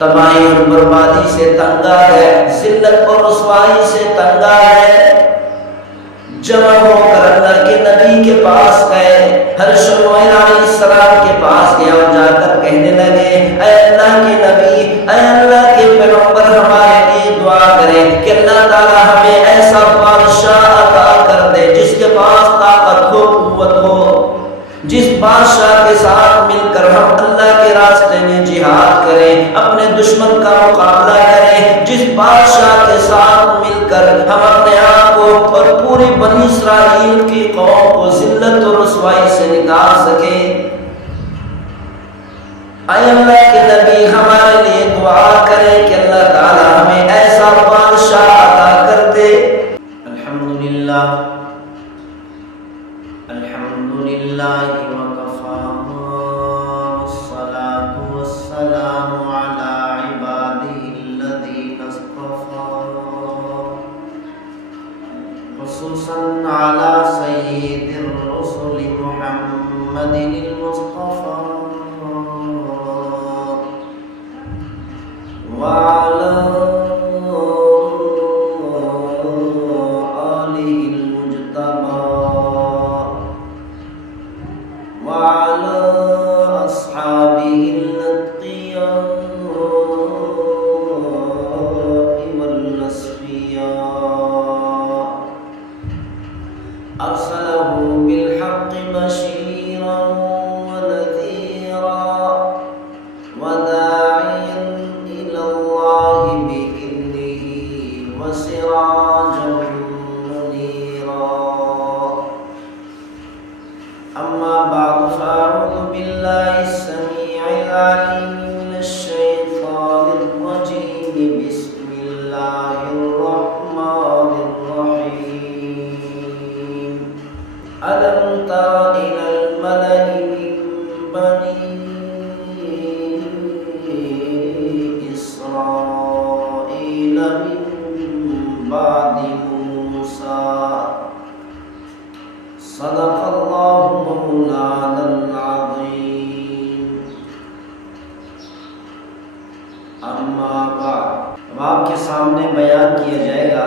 تباہی اور بربادی سے تنگ آ گئے، ذلت اور رسوائی سے تنگ آ گئے، جمع ہو کر اللہ کے نبی کے پاس گئے، حضرت شعیب علیہ السلام کے پاس گئے اور جا کر کہنے لگے اے اللہ کے نبی، اے اللہ کے پیغمبر، ہمارے لیے دعا کریں کہ اللہ تعالی ہمیں ایسا بادشاہ عطا کر دے جس کے پاس طاقت ہو، قوت ہو، جس بادشاہ کے ساتھ مل کر ہم اللہ کے راستے میں جہاد کریں، اپنے دشمن کا مقابلہ کریں، جس بادشاہ کے ساتھ مل کر ہم اپنے آپ کو اور پوری بنی اسرائیل کی قوم کو ذلت اور رسوائی سے نکال سکیں۔ اے اللہ کے نبی، ہمارے لیے دعا کریں کہ اللہ تعالی ہمیں ایسا بادشاہ عطا کر دے۔ الحمدللہ الحمدللہ وکفی والصلاة والسلام علی عبادہ الذین اصطفی، خصوصا علی سید الرسل محمد المصطفی وعلى آله المجتبى وعلى أصحابه الأتقياء والأصفياء، أرسله بالحق بشيرا ونذيرا وداعيا إلى الله بإذنه وسراجا منيرا، أما بعد فأعوذ بالله السميع العليم من الشيطان الرجيم، بسم الله الرحمن الرحيم، ألم تر إلى الملأ من بني إسرائيل من بعد موسى، صدق الله مولانا العظيم، اما بعد۔ اب آپ کے سامنے بیان کیا جائے گا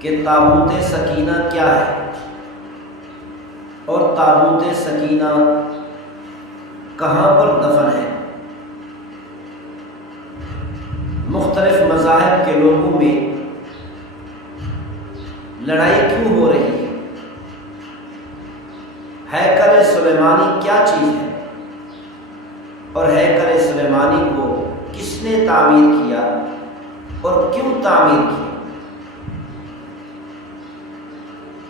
کہ تابوت سکینہ کیا ہے اور تابوت سکینہ کہاں پر دفن ہے۔ مختلف مذاہب کے لوگوں میں لڑائی کیوں ہو رہی ہے، ہیکل سلیمانی کیا چیز ہے اور ہیکل سلیمانی کو کس نے تعمیر کیا اور کیوں تعمیر کی،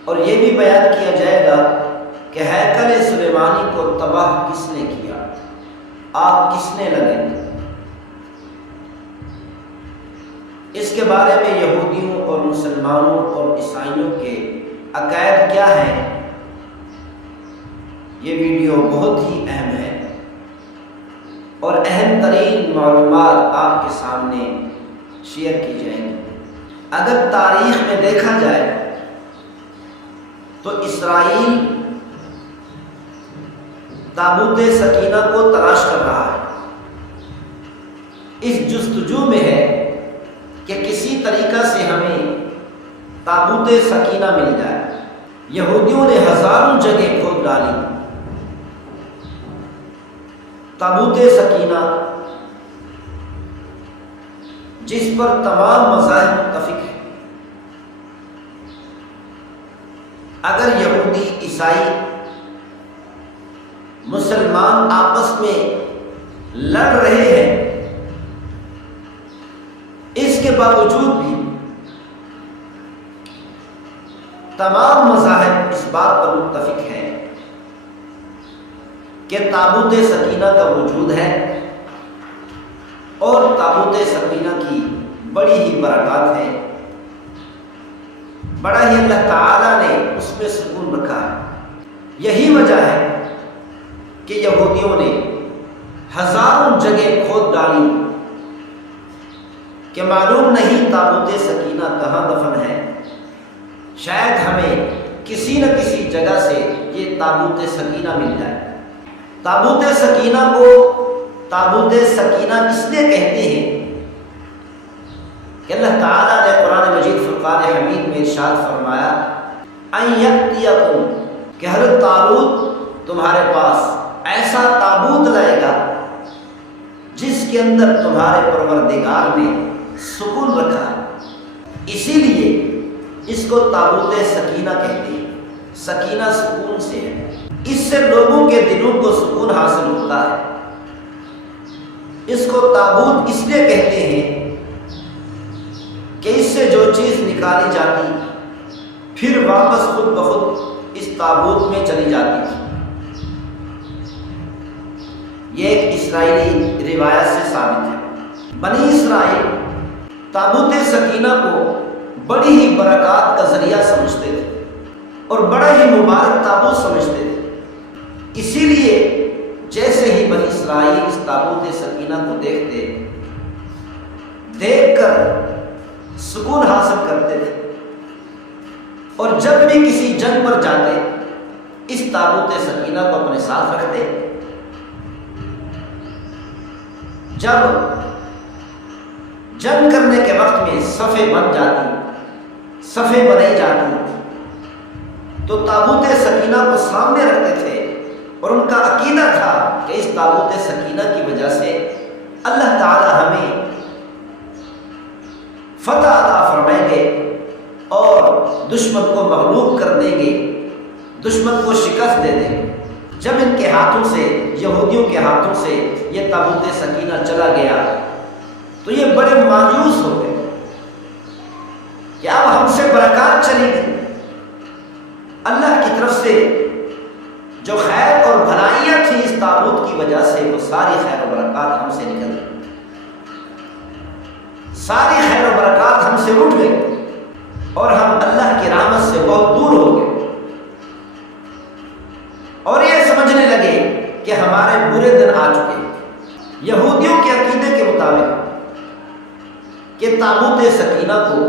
اور یہ بھی بیان کیا جائے گا کہ ہیکل سلیمانی کو تباہ کس نے کیا، آگ کس نے لگائی۔ اس کے بارے میں یہودیوں اور مسلمانوں اور عیسائیوں کے عقائد کیا ہیں، یہ ویڈیو بہت ہی اہم ہے اور اہم ترین معلومات آپ کے سامنے شیئر کی جائیں گی۔ اگر تاریخ میں دیکھا جائے تو اسرائیل تابوت سکینہ کو تلاش کر رہا ہے، اس جستجو میں ہے کہ کسی طریقہ سے ہمیں تابوت سکینہ مل جائے۔ یہودیوں نے ہزاروں جگہ کھود ڈالی، تابوت سکینہ جس پر تمام مذاہب متفق ہیں، اگر یہودی، عیسائی، مسلمان آپس میں لڑ رہے ہیں، اس کے باوجود بھی تمام مذاہب اس بات پر متفق ہیں کہ تابوت سکینہ کا وجود ہے اور تابوت سکینہ کی بڑی ہی برکات ہے، بڑا ہی اللہ تعالیٰ نے اس میں سکون رکھا ہے۔ یہی وجہ ہے کہ یہودیوں نے ہزاروں جگہ کھود ڈالی کہ معلوم نہیں تابوت سکینہ کہاں دفن ہے، شاید ہمیں کسی نہ کسی جگہ سے یہ تابوت سکینہ مل جائے۔ تابوت سکینہ کو تابوت سکینہ اس لیے کہتے ہیں کہ اللہ تعالیٰ نے قرآن مجید فرقان حمید میں ارشاد فرمایا ان یأتیکم کہ حضرت طالوت تمہارے پاس ایسا تابوت لائے گا جس کے اندر تمہارے پروردگار نے سکون رکھا ہے، اسی لیے اس کو تابوت سکینہ کہتے ہیں۔ سکینہ سکون سے ہے، اس سے لوگوں کے دلوں کو سکون حاصل ہوتا ہے۔ اس کو تابوت اس لیے کہتے ہیں کہ اس سے جو چیز نکالی جاتی پھر واپس خود بخود اس تابوت میں چلی جاتی تھی۔ یہ ایک اسرائیلی روایت سے ثابت ہے۔ بنی اسرائیل تابوت سکینہ کو بڑی ہی برکات کا ذریعہ سمجھتے تھے اور بڑا ہی مبارک تابوت سمجھتے تھے، اسی لیے جیسے ہی بنی اسرائیل اس تابوت سکینہ کو دیکھتے، دیکھ کر سکون حاصل کرتے تھے، اور جب بھی کسی جنگ پر جاتے اس تابوت سکینہ کو اپنے ساتھ رکھتے۔ جب جنگ کرنے کے وقت میں صفیں بن جاتی، صفیں بنائی جاتی، تو تابوت سکینہ کو سامنے رکھتے تھے اور ان کا عقیدہ تھا کہ اس تابوت سکینہ کی وجہ سے اللہ تعالی ہمیں فتح عطا فرمائیں گے اور دشمن کو مغلوب کر دیں گے، دشمن کو شکست دے دیں گے۔ جب ان کے ہاتھوں سے، یہودیوں کے ہاتھوں سے یہ تابوت سکینہ چلا گیا تو یہ بڑے مایوس ہو گئے کہ اب ہم سے برکات چلی گئی، اللہ کی طرف سے جو خیر اور بھلائیاں تھیں اس تابوت کی وجہ سے وہ ساری خیر و برکات ہم سے نکل گئی، ساری خیر و برکات ہم سے اٹھ گئی اور ہم اللہ کی رحمت سے بہت دور ہو گئے، اور یہ سمجھنے لگے کہ ہمارے برے دن آ چکے۔ یہودیوں کے عقیدے کے مطابق کہ تابوت سکینہ کو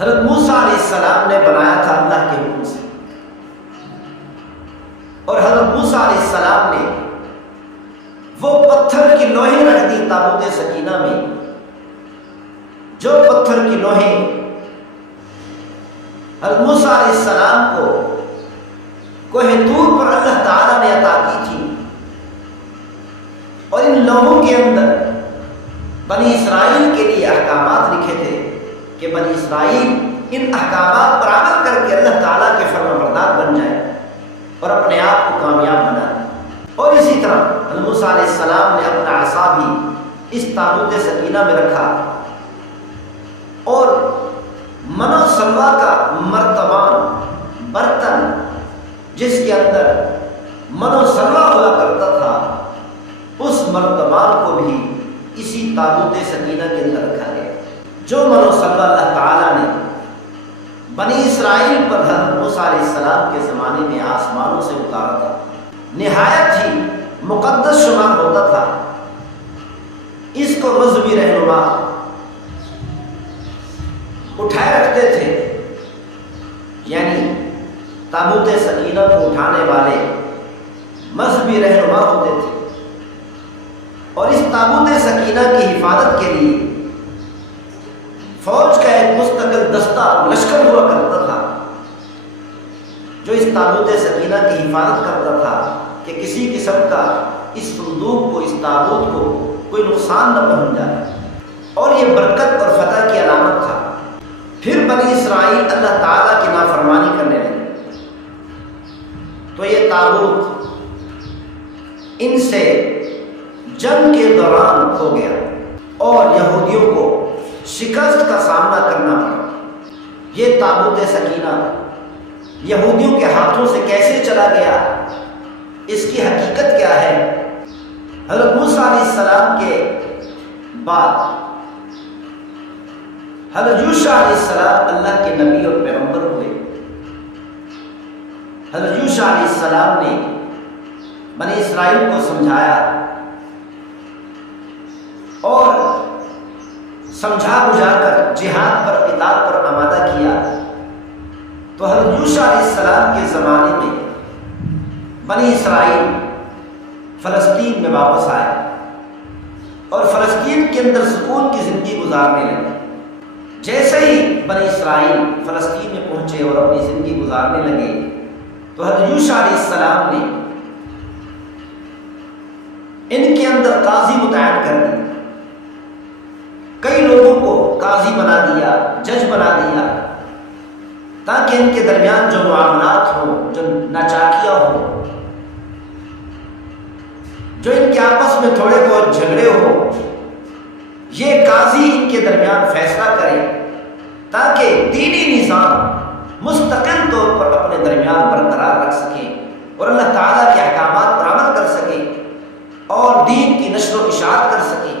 حضرت موسیٰ علیہ السلام نے بنایا تھا اللہ کے حکم سے، اور حضرت موسیٰ علیہ السلام نے وہ پتھر کی لوحیں رکھ دی تابوت سکینہ میں، جو پتھر کی لوحیں حضرت موسیٰ علیہ السلام کو کوہ طور پر اللہ تعالیٰ نے عطا کی تھی، اور ان لوحوں کے اندر بنی اسرائیل کے لیے احکامات لکھے تھے کہ بنی اسرائیل ان احکامات پر عمل کر کے اللہ تعالیٰ کے فرمانبردار بن جائے اور اپنے آپ کو کامیاب بنائے۔ اور اسی طرح حضرت موسیٰ علیہ السلام نے اپنا عصا بھی اس تابوت سکینہ میں رکھا، اور من و سلویٰ کا مرتبان برتن جس کے اندر من و سلویٰ ہوا کرتا تھا، اس مرتبان کو بھی اسی تابوت سکینہ کے اندر رکھا گیا، جو من و سلویٰ اللہ تعالیٰ نے بنی اسرائیل پر حضرت موسیٰ علیہ السلام کے زمانے میں آسمانوں سے اتارا تھا، نہایت ہی مقدس شمار ہوتا تھا۔ اس کو مذہبی رہنما اٹھائے رکھتے تھے، یعنی تابوت سکینہ کو اٹھانے والے مذہبی رہنما ہوتے تھے، اور اس تابوت سکینہ کی حفاظت کے لیے فوج کا ایک مستقل دستہ لشکر ہوا کرتا تھا جو اس تابوت سکینہ کی حفاظت کرتا تھا کہ کسی قسم کا اس صندوق کو، اس تابوت کو کوئی نقصان نہ پہنچ جائے، اور یہ برکت اور فتح کی علامت تھا۔ پھر بنی اسرائیل اللہ تعالیٰ کی نافرمانی کرنے لگے تو یہ تابوت ان سے جنگ کے دوران کھو گیا اور یہودیوں کو شکست کا سامنا کرنا پڑا۔ یہ تابوت سکینہ یہودیوں کے ہاتھوں سے کیسے چلا گیا، اس کی حقیقت کیا ہے؟ حضرت موسیٰ علیہ السلام کے بعد حضرت یوشع علیہ السلام اللہ کے نبی اور پیغمبر ہوئے۔ حضرت یوشع علیہ السلام نے بنی اسرائیل کو سمجھایا اور سمجھا بجھا کر جہاد پر، قتال پر آمادہ کیا، تو حضرت یوشع علیہ السلام کے زمانے میں بنی اسرائیل فلسطین میں واپس آئے اور فلسطین کے اندر سکون کی زندگی گزارنے لگے۔ جیسے ہی بنی اسرائیل فلسطین میں پہنچے اور اپنی زندگی گزارنے لگے تو حضرت یوشع علیہ السلام نے ان کے اندر قاضی متعین کر دیا، کئی لوگوں کو قاضی بنا دیا، جج بنا دیا، تاکہ ان کے درمیان جو معاملات ہوں، جو ناچاکیاں ہوں، جو ان کے آپس میں تھوڑے بہت جھگڑے ہوں، یہ قاضی ان کے درمیان فیصلہ کرے تاکہ دینی نظام مستقل طور پر اپنے درمیان برقرار رکھ سکے اور اللہ تعالیٰ کے احکامات پر عمل کر سکے اور دین کی نشر و اشاعت کر سکے،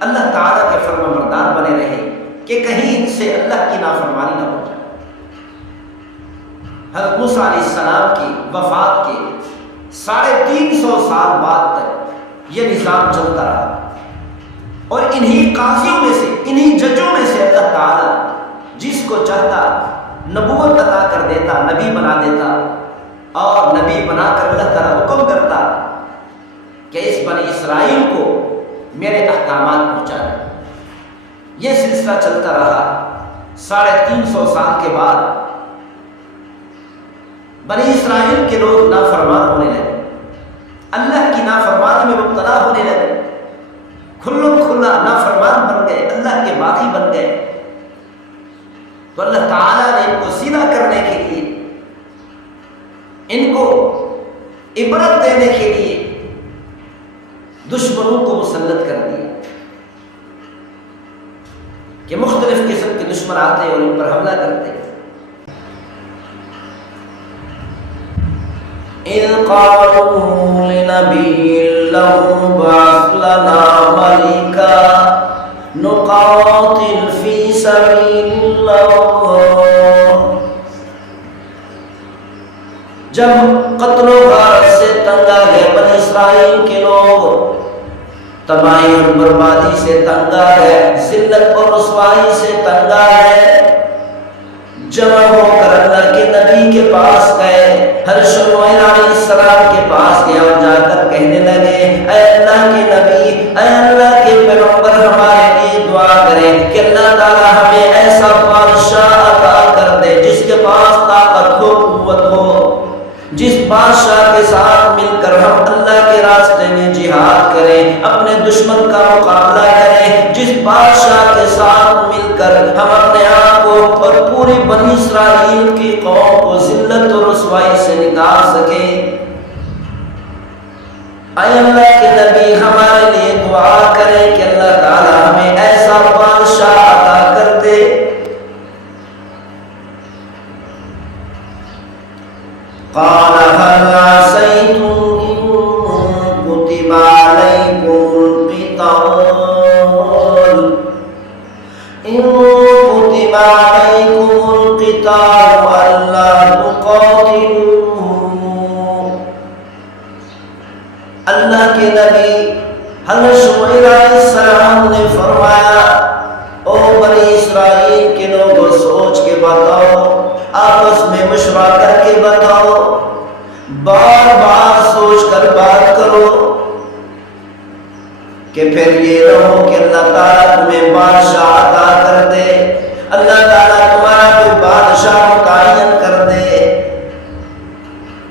اللہ تعالیٰ کے فرما بردار بنے رہے کہ کہیں ان سے اللہ کی نافرمانی نہ ہو جائے۔ حضرت موسیٰ علیہ السلام کی وفات کے 350 سال بعد تک یہ نظام چلتا رہا، اور انہی قاضیوں میں سے، انہی ججوں میں سے اللہ تعالیٰ جس کو چاہتا نبوت عطا کر دیتا، نبی بنا دیتا، اور نبی بنا کر اللہ تعالیٰ حکم کرتا کہ اس بنی اسرائیل کو میرے احکامات پہنچا دے۔ یہ سلسلہ چلتا رہا۔ 350 سال کے بعد بنی اسرائیل کے لوگ نافرمان ہونے لگے، اللہ کی نافرمانی میں مبتلا ہونے لگے، کھلا نافرمان بن گئے، اللہ کے باغی بن گئے۔ تو اللہ تعالیٰ نے ان کو سیدھا کرنے کے لیے، ان کو عبرت دینے کے لیے دشمنوں کو مسلط کر دیا کہ مختلف قسم کے دشمن آتے اور ان پر حملہ کرتے۔ اِذْ قَالُوا لِنَبِيٍّ لَهُ ابْعَثْ لَنَا مَلِكًا نُقَاتِلْ فِي سَبِيلِ اللَّهِ۔ جب قتل و غارت سے تنگ آ گئے بنی اسرائیل کے لوگ، تباہی اور بربادی سے تنگ آ گئے، ذلت اور رسوائی سے تنگ آ گئے، جمع ہو کر اللہ کے نبی کے پاس گئے، ہر شمعون علیہ السلام کے پاس گئے اور جا کر کہنے لگے، اے اللہ کے نبی، اے اللہ کے پیغمبر، ہمارے لیے دعا کریں کہ اللہ تعالیٰ ہمیں ایسا بادشاہ عطا کر دے جس کے پاس طاقت ہو، قوت ہو، جس بادشاہ کے ساتھ مل کر ہم اللہ کے راستے میں جہاد کریں، اپنے دشمن کا مقابلہ کریں، جس بادشاہ کے ساتھ مل کر ہم اپنے آپ کو اور پوری بنی اسرائیل کی قوم کو ذلت اور رسوائی سے نکال سکیں۔ اے اللہ کے نبی، ہمارے لیے دعا کریں کہ اللہ تعالی ہمیں ایسا بادشاہ عطا کر دے۔ قال هل عسيتم إن كتب عليكم القتال ألا تقاتلوا۔ اللہ کے نبی حضرت شعیب علیہ السلام نے فرمایا، او بنی اسرائیل کے لوگوں، سوچ کے بتاؤ، آپس میں مشورہ کر کے بتاؤ، بار بار سوچ کر بات کرو کہ پھر یہ رہو کہ اللہ تعالیٰ تمہیں بادشاہ عطا کر دے، اللہ تعالیٰ تمہارا کوئی بادشاہ متعین کر دے،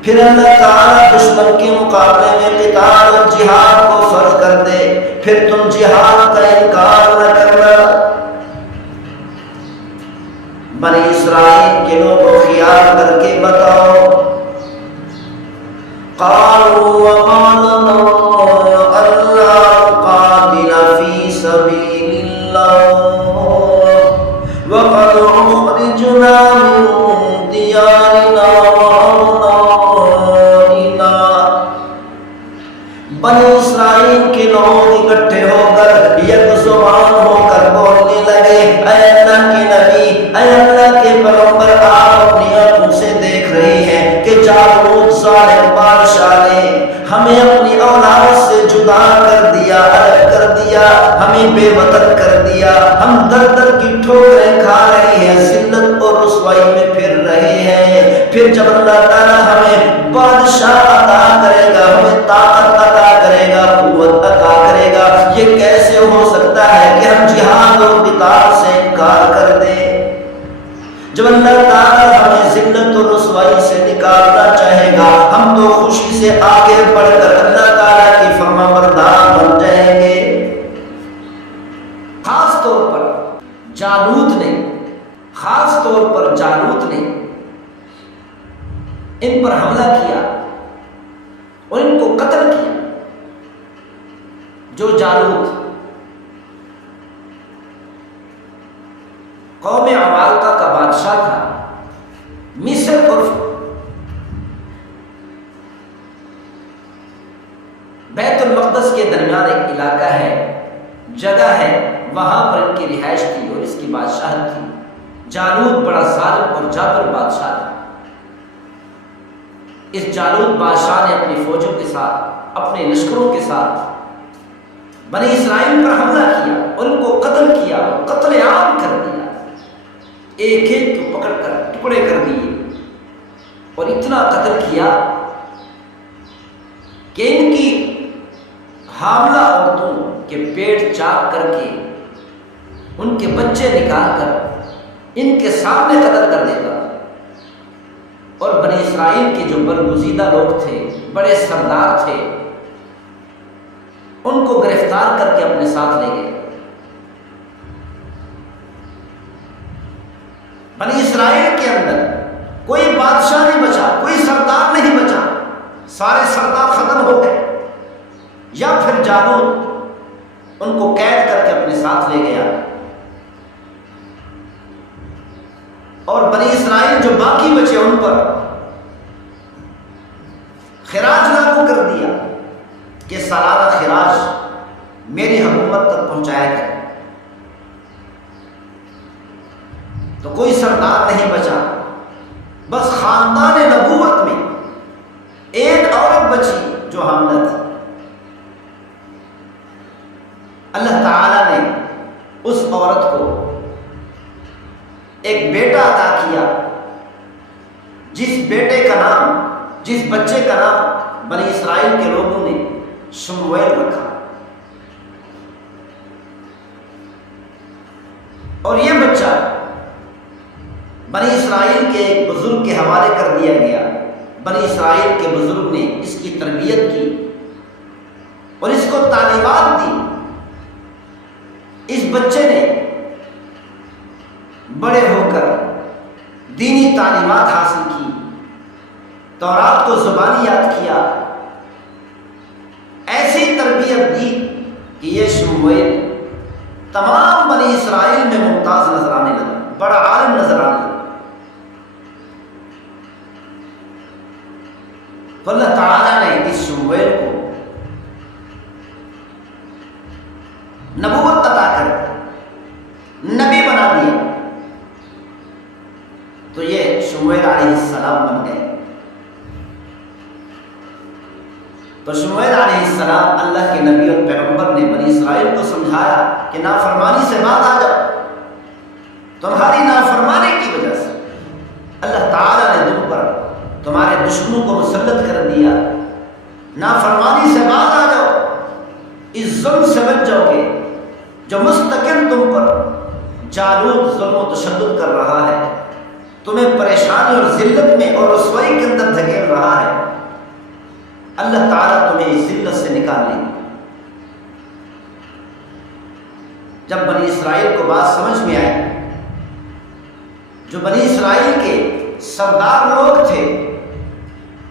پھر اللہ تعالیٰ دشمن کے مقابلے میں قتال اور جہاد کو فرض کر دے، پھر تم جہاد کا انکار نہ کرنا۔ بنی اسرائیل کے لوگوں خیال کر کے بتاؤ۔ قالوا وما لنا ألا نقاتل في سبيل الله وقد أخرجنا من ديارنا وأبنائنا۔ بنی اسرائیل کے لوگ اکٹھے ہو کر یک زبان ہو کر بولنے لگے، اے اللہ کے نبی، اے اللہ کے پیغمبر، آپ اپنی آنکھوں سے دیکھ رہے ہیں کہ جالوت ظالم بادشاہ نے ہمیں اپنی اولاد سے جدا کر دیا، الگ کر دیا، ہمیں بے وطن کر دیا، ہم در در کی ٹھوکریں کھا رہے ہیں، ذلت اور رسوائی میں پھر رہے ہیں۔ پھر جب اللہ تعالیٰ ہمیں بادشاہ عطا کرے گا، ہمیں طاقت عطا کرے گا، قوت عطا کرے گا، یہ کیسے اللہ تعالیٰ ہمیں ذلت و رسوائی سے نکالنا چاہے گا، ہم تو خوشی سے آگے بڑھ کر اللہ تعالیٰ کی فرمانبردار بن جائیں گے۔ خاص طور پر جالوت نے ان پر حملہ کیا اور ان کو قتل کیا۔ جو جالوت قوم عمالقہ کا بادشاہ تھا، مصر اور بیت المقدس کے درمیان ایک علاقہ ہے، جگہ ہے، وہاں پر ان کی رہائش تھی اور اس کی بادشاہت تھی۔ جالوت بڑا ظالم اور جابر بادشاہ تھا۔ اس جالوت بادشاہ نے اپنی فوجوں کے ساتھ، اپنے لشکروں کے ساتھ بنی اسرائیل پر حملہ کیا اور ان کو قتل کیا، قتل عام کر دیا، ایک ایک کو پکڑ کر ٹکڑے کر دیے اور اتنا قتل کیا کہ ان کی حاملہ عورتوں کے پیٹ چاک کر کے ان کے بچے نکال کر ان کے سامنے قتل کر دیتا۔ اور بنی اسرائیل کے جو برگزیدہ لوگ تھے، بڑے سردار تھے، ان کو گرفتار کر کے اپنے ساتھ لے گئے۔ بنی اسرائیل کے اندر کوئی بادشاہ نہیں بچا، کوئی سردار نہیں بچا، سارے سردار ختم ہو گئے، یا پھر جالوت ان کو قید کر کے اپنے ساتھ لے گیا۔ اور بنی اسرائیل جو باقی بچے ان پر خراج لاگو کر دیا کہ سالانہ خراج میری حکومت تک پہنچایا کرے۔ تو کوئی سردار نہیں بچا، بس خاندان نبوت میں ایک عورت بچی جو حاملہ تھی۔ اللہ تعالیٰ نے اس عورت کو ایک بیٹا عطا کیا، جس بچے کا نام بنی اسرائیل کے لوگوں نے شمویل رکھا۔ اور یہ بچہ بنی اسرائیل کے ایک بزرگ کے حوالے کر دیا گیا۔ بنی اسرائیل کے بزرگ نے اس کی تربیت کی اور اس کو تعلیمات دی۔ اس بچے نے بڑے ہو کر دینی تعلیمات حاصل کی، تورات کو زبانی یاد کیا، ایسی تربیت دی کہ یہ شمویل تمام بنی اسرائیل میں ممتاز نظر آنے لگا، بڑا عالم نظر آنے لگا۔ تو اللہ تعالیٰ نے اس شمویل کو نبوت عطا کر نبی بنا دیا۔ تو یہ شمویل علیہ السلام بن گئے۔ تو شمویل علیہ السلام اللہ کے نبی اور پیغمبر نے بنی اسرائیل کو سمجھایا کہ نافرمانی سے بعد آ جاؤ، تمہاری نافرمانی کی وجہ سے اللہ تعالیٰ نے تم پر تمہارے دشمنوں کو مسلط کر دیا، نافرمانی سے بعد آ جاؤ، اس ظلم سے بچ جاؤ گے جو مستقل تم پر جالوت ظلم و تشدد کر رہا ہے، تمہیں پریشانی اور ذلت میں اور رسوائی کے اندر دھکیل رہا ہے۔ اللہ تعالیٰ تمہیں اس ذلت سے نکال لے گا۔ جب بنی اسرائیل کو بات سمجھ میں آئی، جو بنی اسرائیل کے سردار لوگ تھے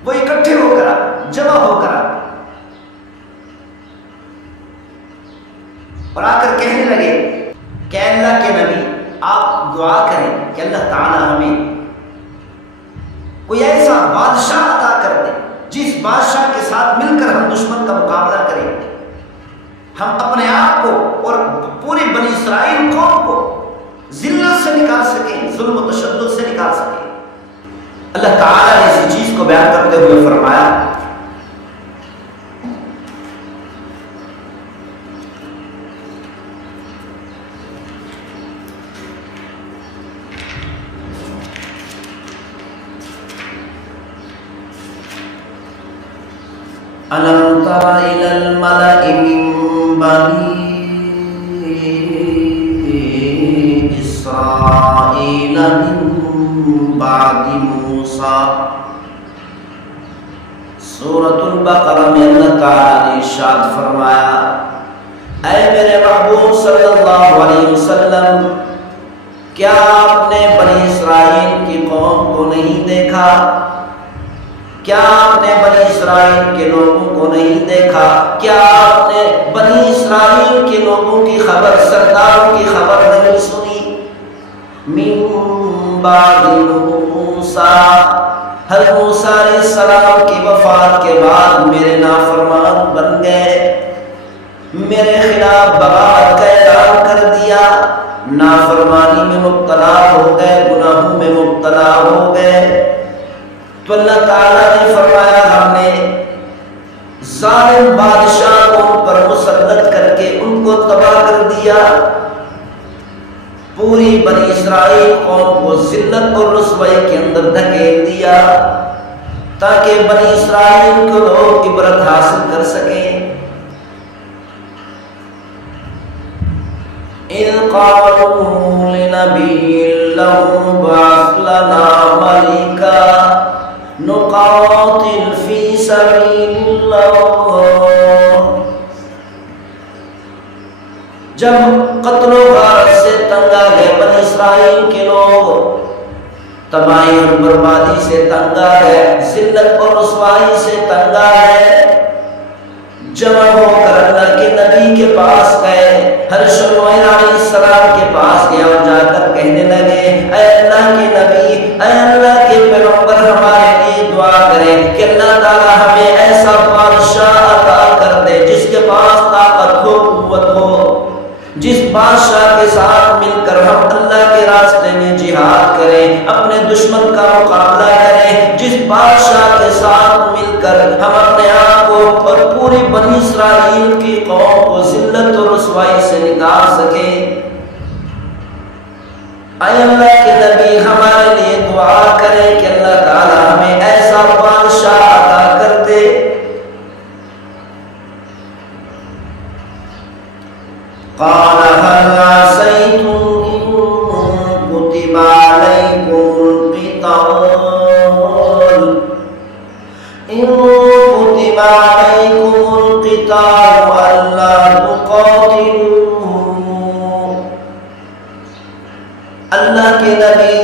وہ اکٹھے ہو کر جمع ہو کر اور آ کر کہنے لگے کہ اللہ کے نبی آپ دعا کریں کہ اللہ تعالیٰ ہمیں کوئی ایسا بادشاہ عطا کر دے جس بادشاہ کے ساتھ مل کر ہم دشمن کا مقابلہ کریں، ہم اپنے آپ کو اور پوری بنی اسرائیل قوم کو ذلت سے نکال سکیں، ظلم و تشدد سے نکال سکیں۔ اللہ تعالیٰ نے اسی چیز کو بیان کرتے ہوئے فرمایا أَلَمْ تَرَ إِلَى الْمَلَإِ مِنْ بَنِي إِسْرَائِيلَ مِنْ بعد موسیٰ۔ سورۃ البقرہ میں اللہ تعالیٰ نے ارشاد فرمایا، اے میرے محبوب صلی اللہ علیہ وسلم، کیا آپ نے بنی اسرائیل کی قوم کو نہیں دیکھا؟ کیا آپ نے بنی اسرائیل کے لوگوں کو نہیں دیکھا؟ کیا آپ نے بنی اسرائیل کے لوگوں کی خبر، سرداروں کی خبر نہیں سنی؟ من بعد موسیٰ، حضرت موسیٰ علیہ السلام کی وفات کے بعد میرے نافرمان بن گئے، میرے خلاف بغاوت کا اعلان کر دیا، نافرمانی میں مبتلا ہو گئے، گناہوں میں مبتلا ہو گئے، تو اللہ تعالیٰ نے فرمایا ہم نے ظالم بادشاہ کو ان پر مسلط کر کے ان کو تباہ کر دیا، پوری بنی اسرائیل قوم کو ذلت اور رسوائی کے اندر دھکیل دیا تاکہ بنی اسرائیل کو لوگ عبرت حاصل کر سکیں۔ اِذْ قَالُوا لِنَبِيٍّ لَهُ ابْعَثْ لَنَا مَلِكًا نُقَاتِلْ فِي سَبِيلِ اللَّهِ۔ جب قتل و غارت سے تنگ آ گئے بنی اسرائیل کے لوگ، تباہی اور بربادی سے تنگ آ گئے، ذلت اور رسوائی سے تنگ آ گئے، جمع ہو کر اللہ کے نبی کے پاس گئے، حضرت شعیب علیہ السلام کے پاس گئے اور جا کر کہنے لگے، اے اللہ کے نبی، اے اللہ کے پیغمبر، ہمارے لیے دعا کریں کہ اللہ تعالی ہمیں ایسا بادشاہ عطا کر دے جس کے پاس طاقت ہو، قوت ہو، جس بادشاہ کے ساتھ مل کر ہم اللہ کے راستے میں جہاد کریں، اپنے دشمن کا مقابلہ کریں، جس بادشاہ کے ساتھ مل کر ہم اپنے آپ کو اور پوری بنی اسرائیل کی قوم کو ذلت اور رسوائی سے نکال سکیں۔ اے اللہ کے نبی، ہمارے لیے دعا کریں کہ اللہ تعالی ہمیں ایسا بادشاہ عطا کر دے۔ قال هل عسيتم إن كتب عليكم القتال ألا تقاتلوا۔ اللہ کے نبی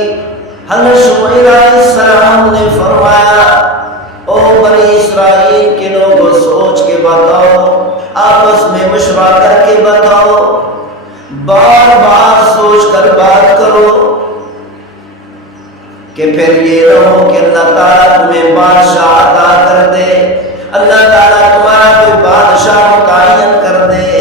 حضرت شعیب علیہ السلام نے فرمایا، او بنی اسرائیل کے لوگوں، سوچ کے بتاؤ، آپس میں مشورہ کر کے بتاؤ، بار بار سوچ کر بات کرو کہ پھر یہ نہ ہو کہ اللہ تعالیٰ تمہیں بادشاہ عطا کر دے، اللہ تعالیٰ تمہارا کوئی بادشاہ متعین کر دے،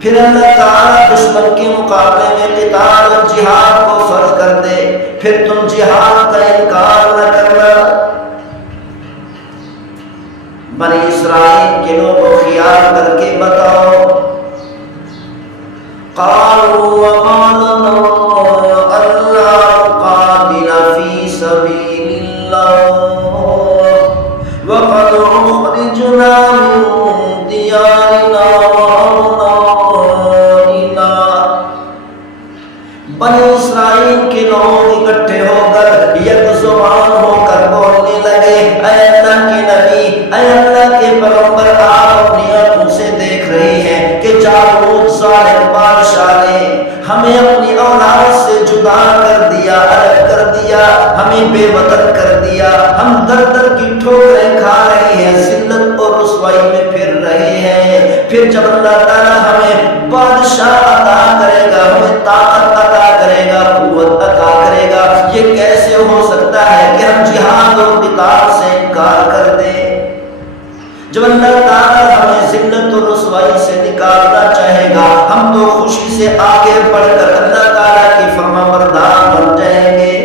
پھر اللہ تعالیٰ دشمن کے مقابلے میں قتال اور جہاد کو فرض کر دے، پھر تم جہاد کا انکار نہ کرنا۔ بنی اسرائیل کے لوگوں خیال کر کے بتاؤ۔ قالوا وما لنا ألا نقاتل في سبيل الله وقد أخرجنا من ديارنا وأبنائنا۔ بنی اسرائیل کے لوگ اکٹھے ہو کر یک زبان ہو کر بولنے لگے، اے اللہ کے نبی، اے اللہ کے پیغمبر، آپ اپنی آنکھوں سے دیکھ رہے ہیں کہ جالوت ظالم بادشاہ نے ہمیں اپنی اولاد سے جدا کر دیا، الگ کر دیا، ہمیں بے وطن کر دیا، ہم در در کی ٹھوکریں کھا رہے ہیں، ذلت اور رسوائی میں پھر رہے ہیں۔ پھر جب اللہ تعالیٰ ہمیں بادشاہ عطا کرے گا، ہمیں طاقت عطا کرے گا، قوت عطا کرے گا، یہ کیسے ہو سکتا ہے کہ ہم جہاد اور قتال سے انکار کر دیں؟ جب اللہ تعالیٰ ہمیں ذلت اور رسوائی سے نکالنا چاہے گا، ہم تو خوشی سے آگے بڑھ کر اللہ تعالیٰ کی فرمانبردار بن جائیں گے۔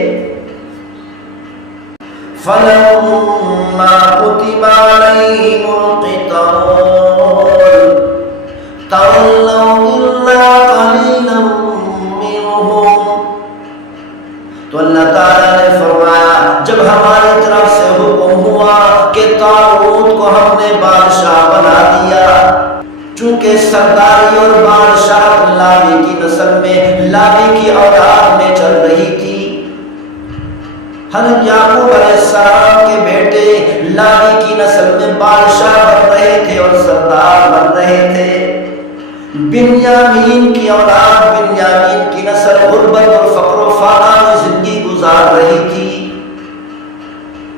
فَلَمَّا كُتِبَ عَلَيْهِمُ الْقِتَالُ تَوَلَّوْا إِلَّا قَلِيلًا مِّنْهُمْ۔ تو اللہ تعالیٰ نے فرمایا، جب ہماری طرف سے حکم ہوا کہ طالوت کو ہم نے بادشاہ بنا دیا، چونکہ سرداری اور بادشاہ لاوی کی نسل میں، لاوی کی اولاد میں چل رہی تھی، حضرت یعقوب علیہ السلام کے بیٹے لاوی کی نسل میں بادشاہ بن رہے تھے اور سردار بن رہے تھے۔ بنیامین کی اولاد، بنیامین کی نسل غربت اور فقر و فاقہ میں زندگی گزار رہی تھی،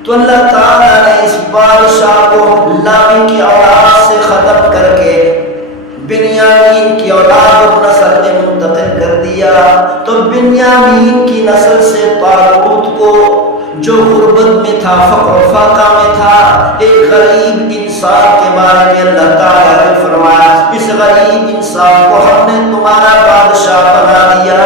تو اللہ تعالیٰ نے اس بادشاہ کو لاوی کی اولاد سے ختم کر کے بنیامین کی اولاد اور نسل میں منتقل کر دیا۔ تو بنیامین کی نسل سے طالوت کو، جو غربت میں تھا، فقر و فاقہ میں تھا، ایک غریب انسان کے بارے میں اللہ تعالیٰ نے فرمایا اس غریب انسان کو ہم نے تمہارا بادشاہ بنا دیا۔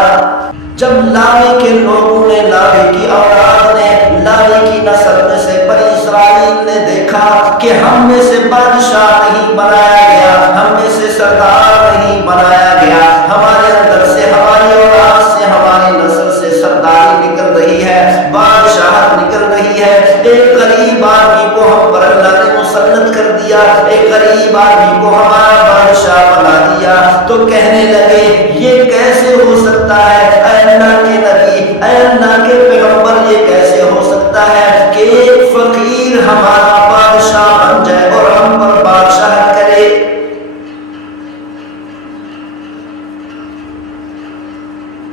جب لاوی کے لوگوں نے، لاوی کی اولاد نے، لاوی کی نسل میں سے بنی اسرائیل نے دیکھا کہ ہم میں سے بادشاہ نہیں بنایا گیا، ہم میں سے سردار نہیں بنایا گیا، ہمارے اندر سے، ہماری اولاد سے، ہماری نسل سے سرداری نکل رہی ہے، بادشاہت نکل رہی ہے، ایک غریب آدمی کو ہم پر اللہ نے مسلط کر دیا، ایک غریب آدمی کو ہمارا بادشاہ بنا دیا۔ تو کہنے لگے یہ کیسے ہو سکتا ہے، اے اللہ کے نبی، اے اللہ کے پیغمبر، یہ کیسے ہو سکتا ہے کہ ایک فقیر ہمارا بادشاہ بن جائے اور ہم پر بادشاہ کرے۔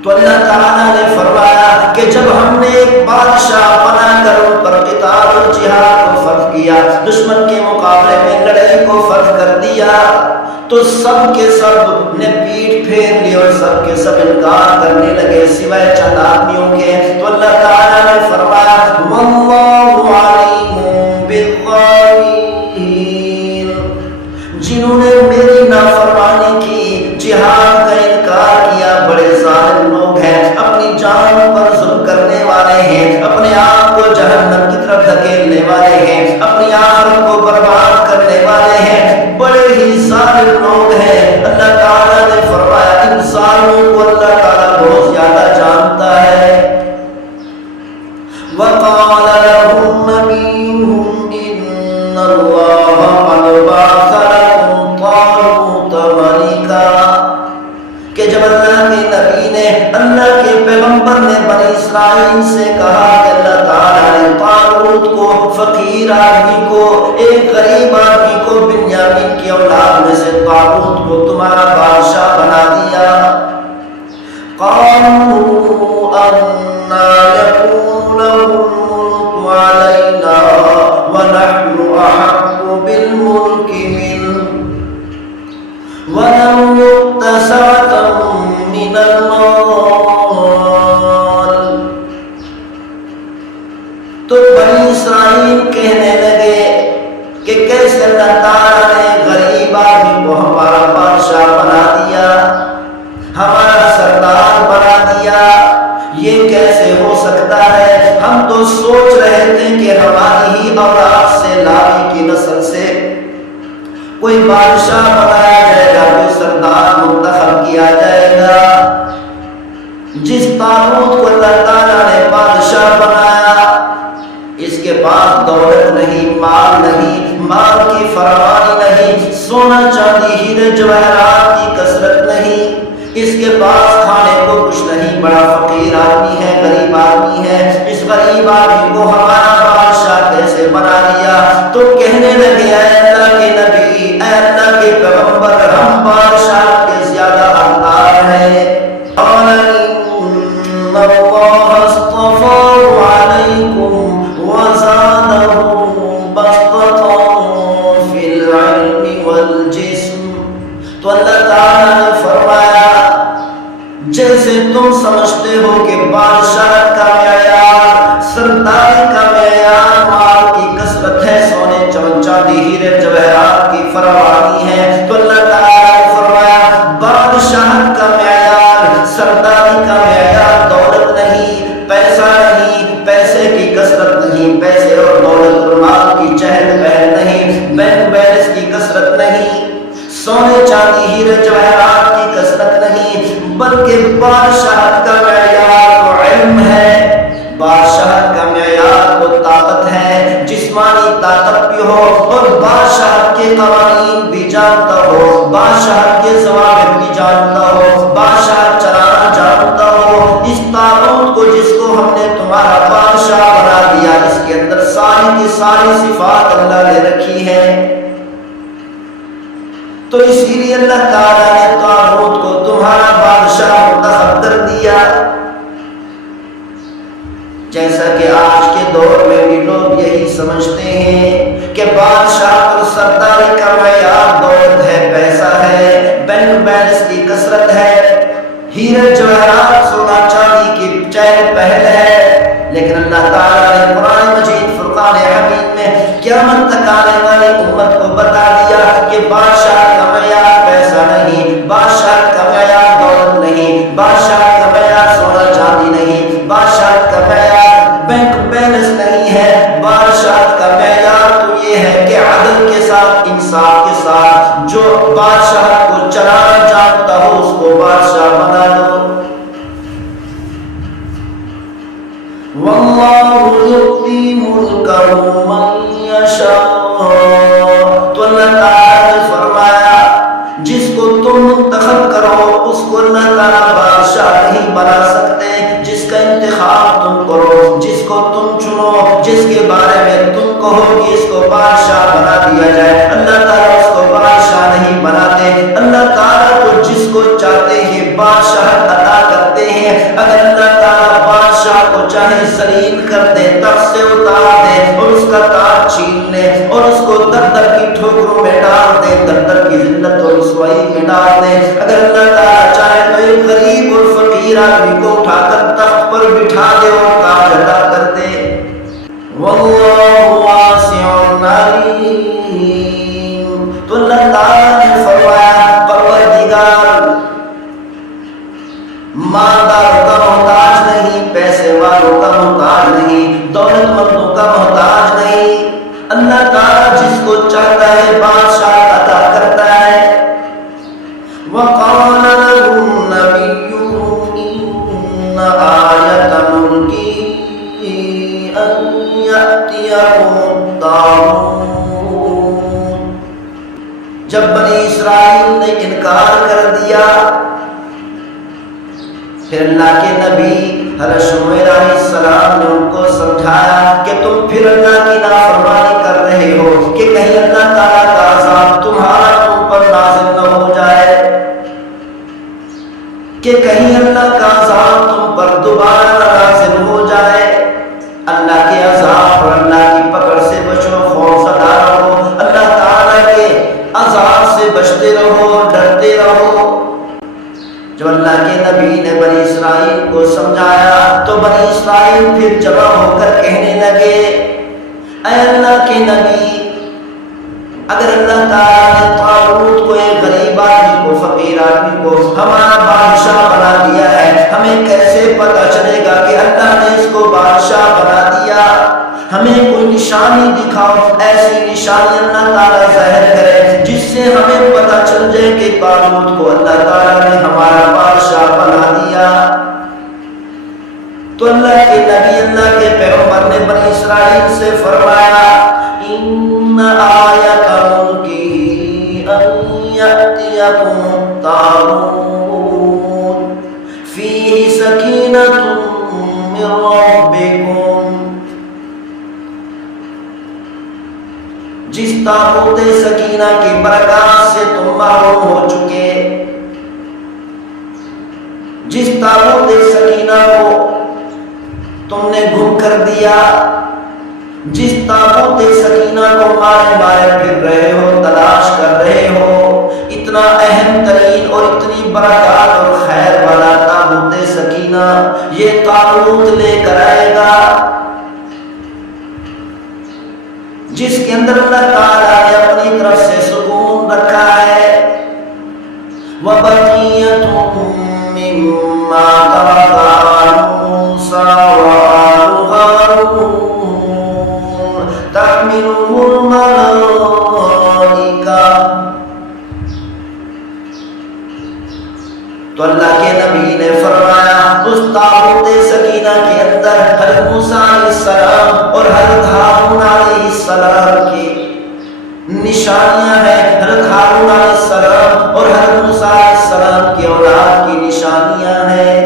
تو اللہ تعالیٰ نے فرمایا کہ جب ہم نے ایک بادشاہ بنا کر ان پر قتال اور جہاد کو فرض کیا، دشمن کے مقابلے میں لڑائی کو فرض کر دیا، تو سب کے سب نے پیٹھ پھیر لی اور سب کے سب انکار کرنے لگے سوائے چند آدمیوں کے۔ تو اللہ تعالیٰ نے فرمایا واللہ علیم بالظالمین، جنہوں نے میری نافرمانی کی، جہاد کا انکار کیا، بڑے ظالم لوگ ہیں، اپنی جان پر ظلم کرنے والے ہیں، اپنے آپ کو جہنم کی طرف دھکیلنے والے ہیں، اپنی آخرت کو برباد کرنے والے ہیں، بڑے ہی ظالم لوگ ہیں۔ اللہ تعالیٰ نے فرمایا ان ظالموں کو اللہ تعالیٰ بہت زیادہ جانتا ہے۔ وَقَالَ لَهُمْ نَبِيُّهُمْ إِنَّ اللَّهَ قَدْ بَعَثَ لَكُمْ طَالُوتَ مَلِكًا، کہ جب اللہ کے نبی نے، اللہ کے پیغمبر نے بنی اسرائیل سے کہا کہ اللہ تعالیٰ نے طالوت کو، فقیر آدمی کو، ایک غریب آدمی کو، بنیامین کی اولاد میں سے طالوت کو تمہارا بادشاہ بنا دیا۔ قالوا أَنَّى يَكُونُ لَهُ الْمُلْكُ عَلَيْنَا وَنَحْنُ أَحَقُّ بِالْمُلْكِ مِنْهُ وَلَمْ يُؤْتَ سَعَةً مِنَ الْمَالِ۔ تو بنی اسرائیل کہنے لگے کہ کیسے اللہ تعالیٰ نے غریب آدمی کو ہمارا بادشاہ بنا دیا، ہمارا سردار بنا دیا، یہ کیسے ہو سکتا ہے؟ ہم تو سوچ رہے تھے کہ ہماری ہی اولاد سے، لاوی کی نسل سے کوئی بادشاہ بنایا جائے گا، کوئی سردار منتخب کیا جائے گا۔ جس طالوت کو اللہ تعالیٰ نے بادشاہ بنایا، اس کے پاس دولت نہیں، مال نہیں، مال کی فراوانی نہیں، سونا چاندی ہیرے جواہرات کی کثرت نہیں، اس کے پاس کھانے کو کچھ نہیں، بڑا فقیر آدمی ہے، غریب آدمی ہے، اس غریب آدمی کو ہمارا بادشاہ کیسے بنا دیا؟ تو کہنے لگے اے اللہ کے نبی، اے اللہ کے پیغمبر، ہم بادشاہ کے زیادہ حقدار ہیں۔ قال إِنَّ اللَّهَ اصْطَفَاهُ عَلَيْكُمْ وَزَادَهُ بَسْطَةً فِي الْعِلْمِ وَالْجِسْمِ۔ تو اللہ تعالیٰ نے فرمایا جیسے تم سمجھتے ہو کہ بادشاہت کا معیار، سرداری کا معیار مال کی کثرت ہے، سونے چاندی ہیرے جواہرات کی فراوانی ہے، تو اللہ تعالیٰ نے فرمایا بادشاہت کا معیار، سرداری کا معیار دولت نہیں، پیسہ نہیں، پیسے کی کثرت نہیں، پیسے اور دولت اور مال کی چہل پہل نہیں، بینک بیلنس کی کثرت نہیں، سونے چاندی ہیرے جواہرات کی کثرت نہیں، بلکہ بادشاہت کا معیار تو علم ہے، بادشاہت کا معیار تو طاقت ہے، جسمانی طاقت بھی ہو اور بادشاہت کے قوانین بھی جانتا ہو، بادشاہت کے ضوابط بھی جانتا ہو، بادشاہت چلانا جانتا ہو۔ اس طالوت کو جس کو ہم نے تمہارا بادشاہ بنا تو اسی لیے اللہ تعالیٰ نے طالوت کو تمہارا بادشاہ منتخب کر دیا. جیسا کہ آج کے دور میں بھی لوگ یہی سمجھتے ہیں کہ بادشاہ اور سرداری کا معیار دولت ہے، پیسہ ہے، بینک بیلنس کی کثرت ہے، ہیرے جواہرات سونا چاندی کی چہل پہل ہے. لیکن اللہ تعالیٰ نے قرآن مجید فرقان حمید میں قیامت تک آنے والی امت کو بتا دیا کہ بادشاہ کا معیار پیسہ نہیں، بادشاہ کا معیار دولت نہیں، بادشاہ کا معیار سونا چاندی نہیں، بادشاہ کا معیار بینک بیلنس نہیں ہے. بادشاہ کا معیار تو یہ ہے کہ عدل کے ساتھ، انصاف کے ساتھ جو بادشاہ کو چلانا جانتا ہو اس کو بادشاہ بنا دو. واللہ یؤتی ملکہ من یشاء. تو اللہ تعالیٰ نے فرمایا جس کو تم منتخب کرو اس کو اللہ تعالیٰ بادشاہ نہیں بنا سکتے. جس کا انتخاب تم کرو، جس کو تم چنو، جس کے بارے میں تم کہو کہ اس کو بادشاہ بنا دیا جائے، اللہ تعالیٰ اس کو بادشاہ نہیں بناتے. اللہ تعالیٰ کو جس کو چاہتے ہیں بادشاہ عطا کرتے ہیں. اگر اللہ تعالیٰ بادشاہ کو چاہے ذلیل کر دے، تخت سے اتار دے اور اس کا تاج چھین لے اور اس کو در در کی ٹھوکروں میں ڈال دے، در در کی ذلت اور رسوائی میں ڈال دے. اگر اللہ تعالیٰ چاہے تو ایک غریب اور فقیر آدمی کو اٹھا کر تخت پر بٹھا دے اور تاج عطا کر دے. واللہ واسع علیم. تو اللہ تعالیٰ نے فرمایا پروردگار مالداروں کا محتاج نہیں، پیسے والوں کا محتاج نہیں، دولت مندوں کا محتاج نہیں. اللہ تعالیٰ جس کو چاہتا ہے بادشاہ عطا کرتا ہے. وقال لهم نبيهم إن آية ملكه أن يأتيكم الطاغوت. جب بنی اسرائیل نے انکار کر دیا پھر اللہ کے نبی حضرت شعیب علیہ السلام نے ان کو سمجھایا کہ تم پھر اللہ کی نافرمانی کر رہے ہو کہ کہیں اللہ تعالیٰ کا عذاب تمہارا تم پر نازل نہ ہو جائے، کہ کہیں اللہ کا عذاب تم پر دوبارہ نازل ہو جائے. اللہ کے عذاب اور اللہ کی پکڑ سے بچو، خوف زدہ رہو، اللہ تعالیٰ کے عذاب سے بچتے رہو، ڈرتے رہو. جب اللہ کے نبی نے بنی اسرائیل کو سمجھایا تو بنی اسرائیل پھر جمع ہو کر کہنے لگے اے اللہ کے نبی، اگر اللہ تعالیٰ نے طالوت کو ایک غریب آدمی کو، فقیر آدمی کو ہمارا بادشاہ بنا دیا ہے، ہمیں کیسے پتہ چلے گا کہ اللہ نے اس کو بادشاہ بنا دیا؟ ہمیں کوئی نشانی دکھاؤ، ایسی نشانی اللہ تعالیٰ ظاہر کرے جس سے ہمیں پتہ چل جائے کہ طالوت کو اللہ تعالیٰ نے ہمارا بادشاہ بنا دیا. تو اللہ کے نبی، اللہ کے پیغمبر نے بنی اسرائیل سے فرمایا ان آیۃ ملکہ ان یأتیکم الطاغوت فیہ سکینۃ من ربکم. جس تابوت سکینہ کی برکات سے تم محروم ہو چکے، جس تابوت سکینہ کو تم نے گم کر دیا، جس تابوت سکینہ کو مارے مارے پھر رہے ہو، تلاش کر رہے ہو، اتنا اہم ترین اور اتنی برکات اور خیر والا تابوت سکینہ یہ طالوت لے کر آئے گا، جس کے اندر اللہ تعالیٰ نے اپنی طرف سے سکون رکھا ہے. وَبَقِيَّةٌ مِّمَّا تَرَكَ آلُ مُوسَىٰ وَآلُ هَارُونَ تَحْمِلُهُ الْمَلَائِكَةُ. تو اللہ کے نبی نے فرمایا اس تابوت سکینہ کے اندر حضرت موسیٰ علیہ السلام اور حضرت ہارون علیہ السلام کی نشانیاں ہیں. حضرت ہارون علیہ السلام اور حضرت موسیٰ علیہ السلام کی اولاد کی نشانیاں ہیں.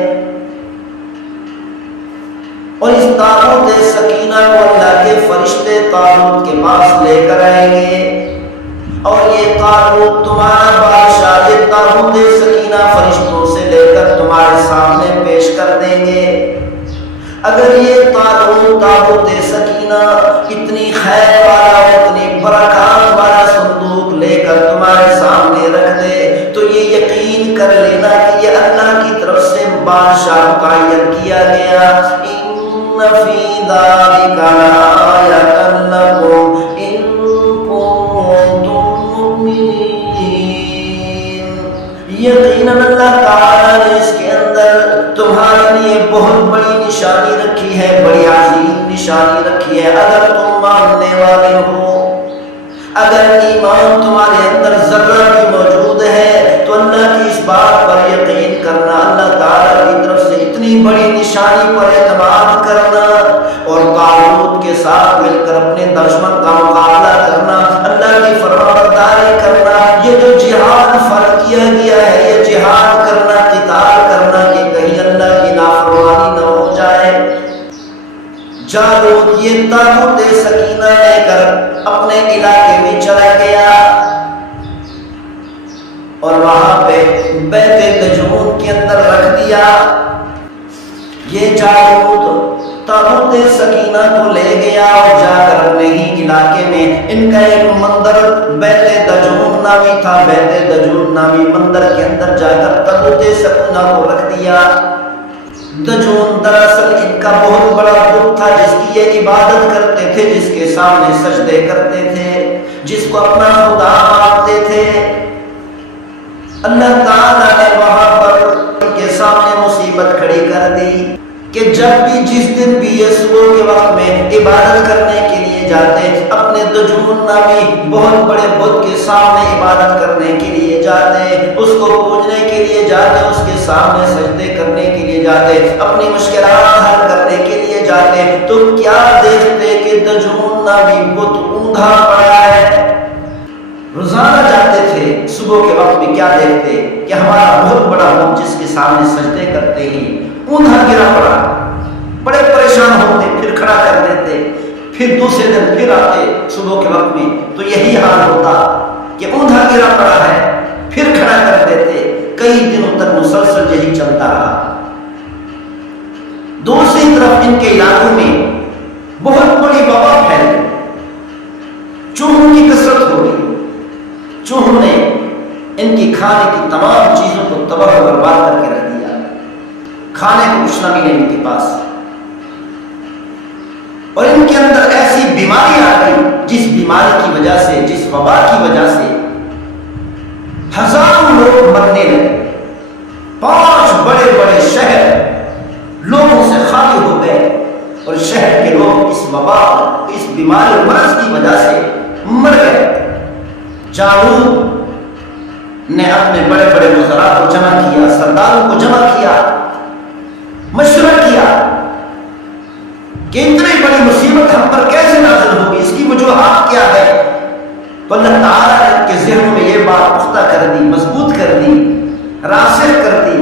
اور اس تابوت سکینہ کو اللہ کے فرشتے طالوت کے پاس لے کر آئیں گے اور یہ طالوت تمہارا یقین کر لینا کہ یہ اللہ کی طرف سے بادشاہ متعین کیا گیا. ان فی ذلک لآیۃ لکم ان کنتم مؤمنین. یقیناً اللہ تعالیٰ نے اس کے اندر تمہارے لیے بہت بڑی نشانی رکھی ہے، بڑی عظیم نشانی رکھی ہے. اگر تم ماننے والے ہو، اگر ایمان تمہارے اندر ذرہ بھی موجود ہے تو اللہ کی اس بات پر یقین کرنا، اللہ تعالیٰ کی طرف سے اتنی بڑی نشانی پر اعتماد کرنا اور طاغوت کے ساتھ مل کر اپنے دشمن کا مقابلہ کرنا، اللہ کی فرمانبرداری کرنا. یہ جو جہاد فرض کیا گیا ہے، یہ جہاد کرنا، قتال کرنا کہ کہیں اللہ کی نافرمانی نہ ہو جائے. جالوت یہ تابوت سکینہ لے کر اپنے علاقے میں چلا گیا اور وہاں پہ بیت دجون کے اندر رکھ دیا. یہ جالوت تابوت سکینہ کو لے گیا اور جا کر اپنے ہی علاقے میں ان کا ایک مندر بیت دجون نامی تھا. بیت دجون نامی مندر کے اندر جا کر تابوت سکینہ کو رکھ دیا. دجون دراصل ان کا بہت بڑا بت تھا جس کی یہ عبادت کرتے تھے، جس کے سامنے سجدے کرتے تھے، جس کو اپنا خدا مانتے تھے. اللہ تعالیٰ نے وہاں پر ان کے سامنے مصیبت کھڑی کر دی کہ جب بھی جس دن بھی یہ صبح کے وقت میں عبادت کرنے کے لیے جاتے، اپنے دجون نامی بہت بڑے بت کے سامنے عبادت کرنے کے لیے جاتے، اس کو پوجنے کے لیے جاتے، اس کے سامنے سجدے کرنے کے لیے جاتے، اپنی مشکلات حل کرنے کے لیے جاتے، تو کیا دیکھتے کہ دجون نامی بت اونگا پڑا ہے. روزانہ جاتے تھے، صبح کے وقت میں کیا دیکھتے کہ ہمارا بہت بڑا بت جس کے سامنے سجدے کرتے ہی اونگا گرا پڑا. بڑے پریشان ہوتے، پھر کھڑا کر دیتے، پھر دوسرے دن پھر آتے صبح کے وقت میں تو یہی حال ہوتا کہ اونگا گرا پڑا ہے، پھر کھڑا کر دیتے. کئی دنوں تک مسلسل یہی چلتا رہا. دوسری طرف ان کے علاقوں میں بہت بڑی وبا پھیل گئی، چوہوں کی کثرت ہو گئی. چوہوں نے ان کی کھانے کی تمام چیزوں کو تباہ و برباد کر کے رکھ دیا. کھانے کو کچھ نہ ملے ان کے پاس، اور ان کے اندر ایسی بیماری آ گئی جس بیماری کی وجہ سے، جس وبا کی وجہ سے ہزاروں لوگ مرنے لگے. 5 بڑے بڑے شہر لوگوں سے خالی ہو گئے اور شہر کے لوگ اس وبا، اس بیماری مرض کی وجہ سے مر گئے. جالوت نے اپنے بڑے بڑے وزراء کو جمع کیا، سرداروں کو جمع کیا، مشورہ کیا کہ اتنی بڑی مصیبت ہم پر کیسے نازل ہوگی، اس کی وجوہات کیا ہے. تو اللہ تعالیٰ نے ان کے ذہنوں میں یہ بات پختہ کر دی، مضبوط کر دی، راسخ کر دی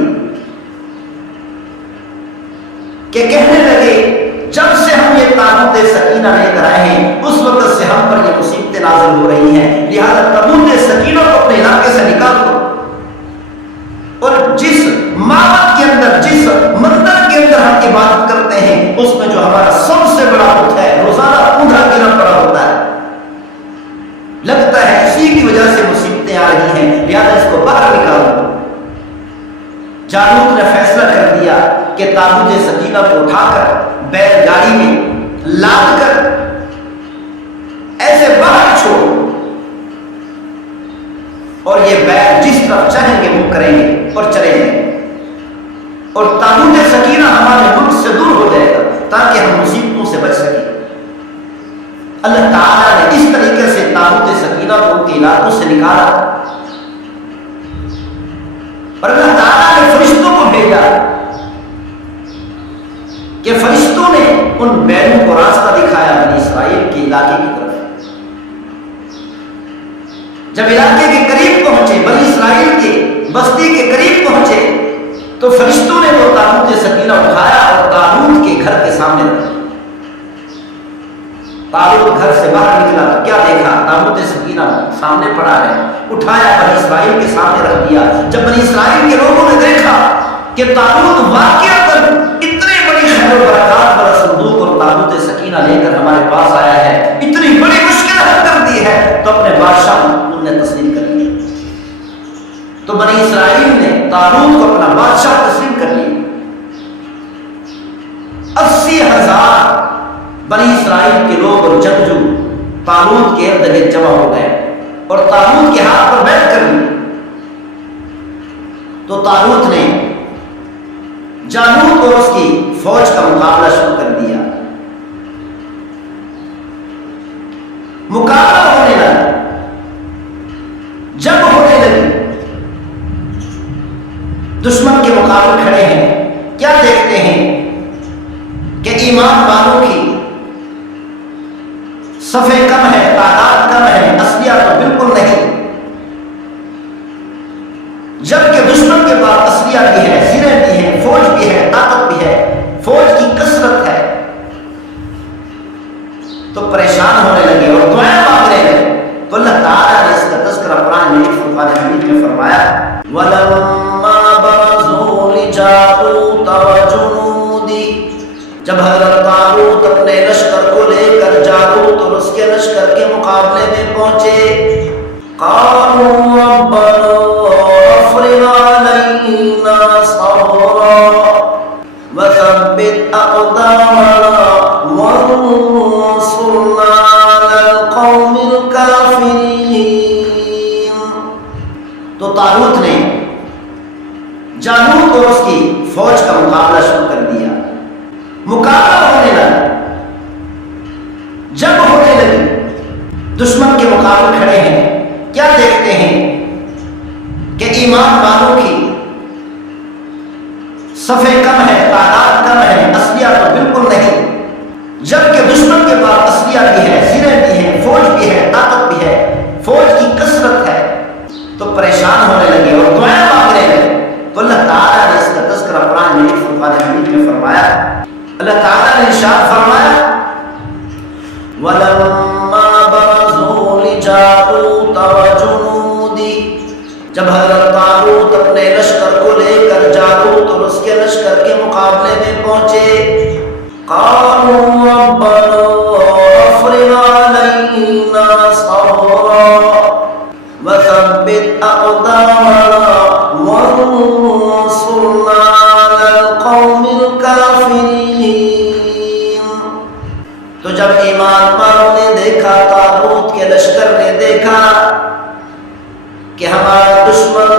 کہ کہنے لگے جب سے ہم یہ تابوت سکینہ لے کر آئے ہیں اس وقت سے ہم پر یہ مصیبتیں نازل ہو رہی ہیں، لہذا تابوت سکینہ کو اپنے علاقے سے نکال دو. اور جس معبد کے اندر، جس مندر کے اندر ہم عبادت کرتے ہیں، اس میں جو ہمارا سب سے بڑا بت ہے روزانہ اونگا گرا پڑا ہوتا ہے، لگتا ہے اسی کی وجہ سے مصیبتیں آ رہی ہیں، لہذا اس کو باہر نکال دو. جالوت نے فیصلہ کر دیا کہ تابوت سکینہ کو اٹھا کر بیل گاڑی میں لاد کر ایسے باہر چھوڑو اور یہ بیل جس طرف چاہیں گے وہ کریں گے اور چلے جائیں گے، اور تابوت سکینہ ہمارے ملک سے دور ہو جائے گا تاکہ ہم مصیبتوں سے بچ سکیں. اللہ تعالیٰ نے اس طریقے سے تابوت سکینہ کو ان کے علاقوں سے نکالا اور اللہ تعالیٰ نے فرشتوں کو بھیجا کہ فرشتوں نے ان بیلوں کو راستہ دکھایا بنی اسرائیل کے علاقے کی طرف. جب علاقے کے قریب پہنچے، بنی اسرائیل کے بستی کے قریب پہنچے تو فرشتوں نے وہ تابوت سکینہ اٹھایا اور طالوت کے گھر کے سامنے رکھا. طالوت گھر سے باہر نکلا تو کیا دیکھا؟ تابوت سکینہ سامنے پڑا ہے، اٹھایا بنی اسرائیل کے سامنے رکھ دیا. جب بنی اسرائیل کے لوگوں نے دیکھا کہ طالوت واقعتاً اتنی بڑی خیر و برکات والا صندوق اور تابوت سکینہ لے کر ہمارے پاس آیا ہے، اتنی بڑی مشکل حل کر دی ہے، تو اپنے بادشاہ نے تسلیم کر لیا. تو بنی اسرائیل نے طالوت کو اپنا بادشاہ تسلیم کر لیا۔ 80,000 بنی اسرائیل کے لوگ اور جنگجو طالوت کے ارد گرد جمع ہو گئے اور طالوت کے ہاتھ پر بیعت کر لی۔ تو طالوت نے جالوت اور اس کی فوج کا مقابلہ شروع کر دیا۔ مقابلہ ہونے لگا، جنگ ہونے لگی، دشمن کے مقابلے کھڑے ہیں، کیا دیکھتے ہیں کہ ایمان والوں کی صفیں کم ہے، تعداد کم ہے، اسلحہ تو بالکل نہیں، جبکہ دشمن کے پاس اسلحہ بھی ہے، سریں بھی ہیں، فوج بھی ہے، طاقت بھی ہے، فوج کی کثرت ہے۔ تو پریشان ہونے لگے اور دعائیں مانگنے لگے۔ تو اللہ تعالیٰ نے اس کا تذکرہ قرآن مجید فرقان حمید میں فرمایا، وَلَمَّا بَرَزُوا لِجَالُوتَ وَجُنُودِهِ، جب حضرت طالوت اپنے لشکر کو لے کر جالوت اور اس کے لشکر کے مقابلے میں پہنچے، قَالُوا رَبَّنَا افرغ علینا صبرا وثبت اقدامنا وانصرنا علی القوم الکافرین۔ تو طالوت نے جالوت اور اس کی فوج کا مقابلہ شروع کر دیا۔ مقابلہ ہونے لگا، جنگ ہونے لگی، دشمن کے مقابلے کھڑے ہیں، کیا دیکھتے ہیں کہ ایمان والوں کی صفیں کم ہے، تعداد کم ہے، اسلحہ تو بالکل نہیں، جبکہ دشمن کے پاس اسلحہ بھی ہے، سریں بھی ہیں، فوج بھی ہے، طاقت بھی ہے، فوج کی کثرت ہے۔ تو پریشان ہونے لگے اور دعائیں مانگنے لگے۔ تو اللہ تعالیٰ نے اس کا تذکرہ قرآن مجید فرقان حمید میں فرمایا۔ اللہ تعالیٰ نے ارشاد فرمایا، وَلَمَّا بَرَزُوا لِجَالُوتَ وَجُنُودِهِ، جب حضرت طالوت اپنے لشکر کو لے کر جالوت اور اس کے لشکر کے مقابلے میں پہنچے، قَالُوا رَبَّنَا افرغ علینا صبرا وثبت اقدامنا وانصرنا علی القوم الکافرین۔ تو جب ایمان والوں نے دیکھا، طالوت کے لشکر نے دیکھا کہ ہمارا دشمن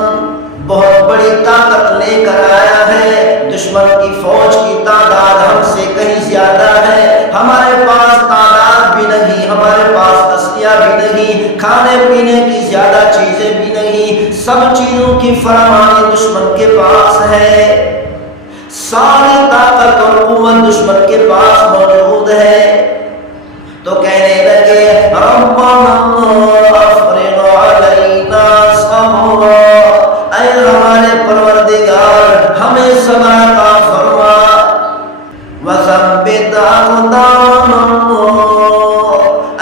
بہت بڑی طاقت لے کر آیا ہے، دشمن کی فوج کی تعداد ہم سے کہیں زیادہ ہے، ہمارے پاس تعداد بھی نہیں، ہمارے پاس اسلحہ بھی نہیں، کھانے پینے کی زیادہ چیزیں بھی نہیں، سب چیزوں کی فراوانی دشمن کے پاس ہے، ساری طاقت اور قوت دشمن کے پاس موجود ہے۔ تو کہنے لگے، ربنا افرغ علینا صبرا، اے ہمارے پروردگار ہمیں صبر عطا فرما، وثبت اقدامنا،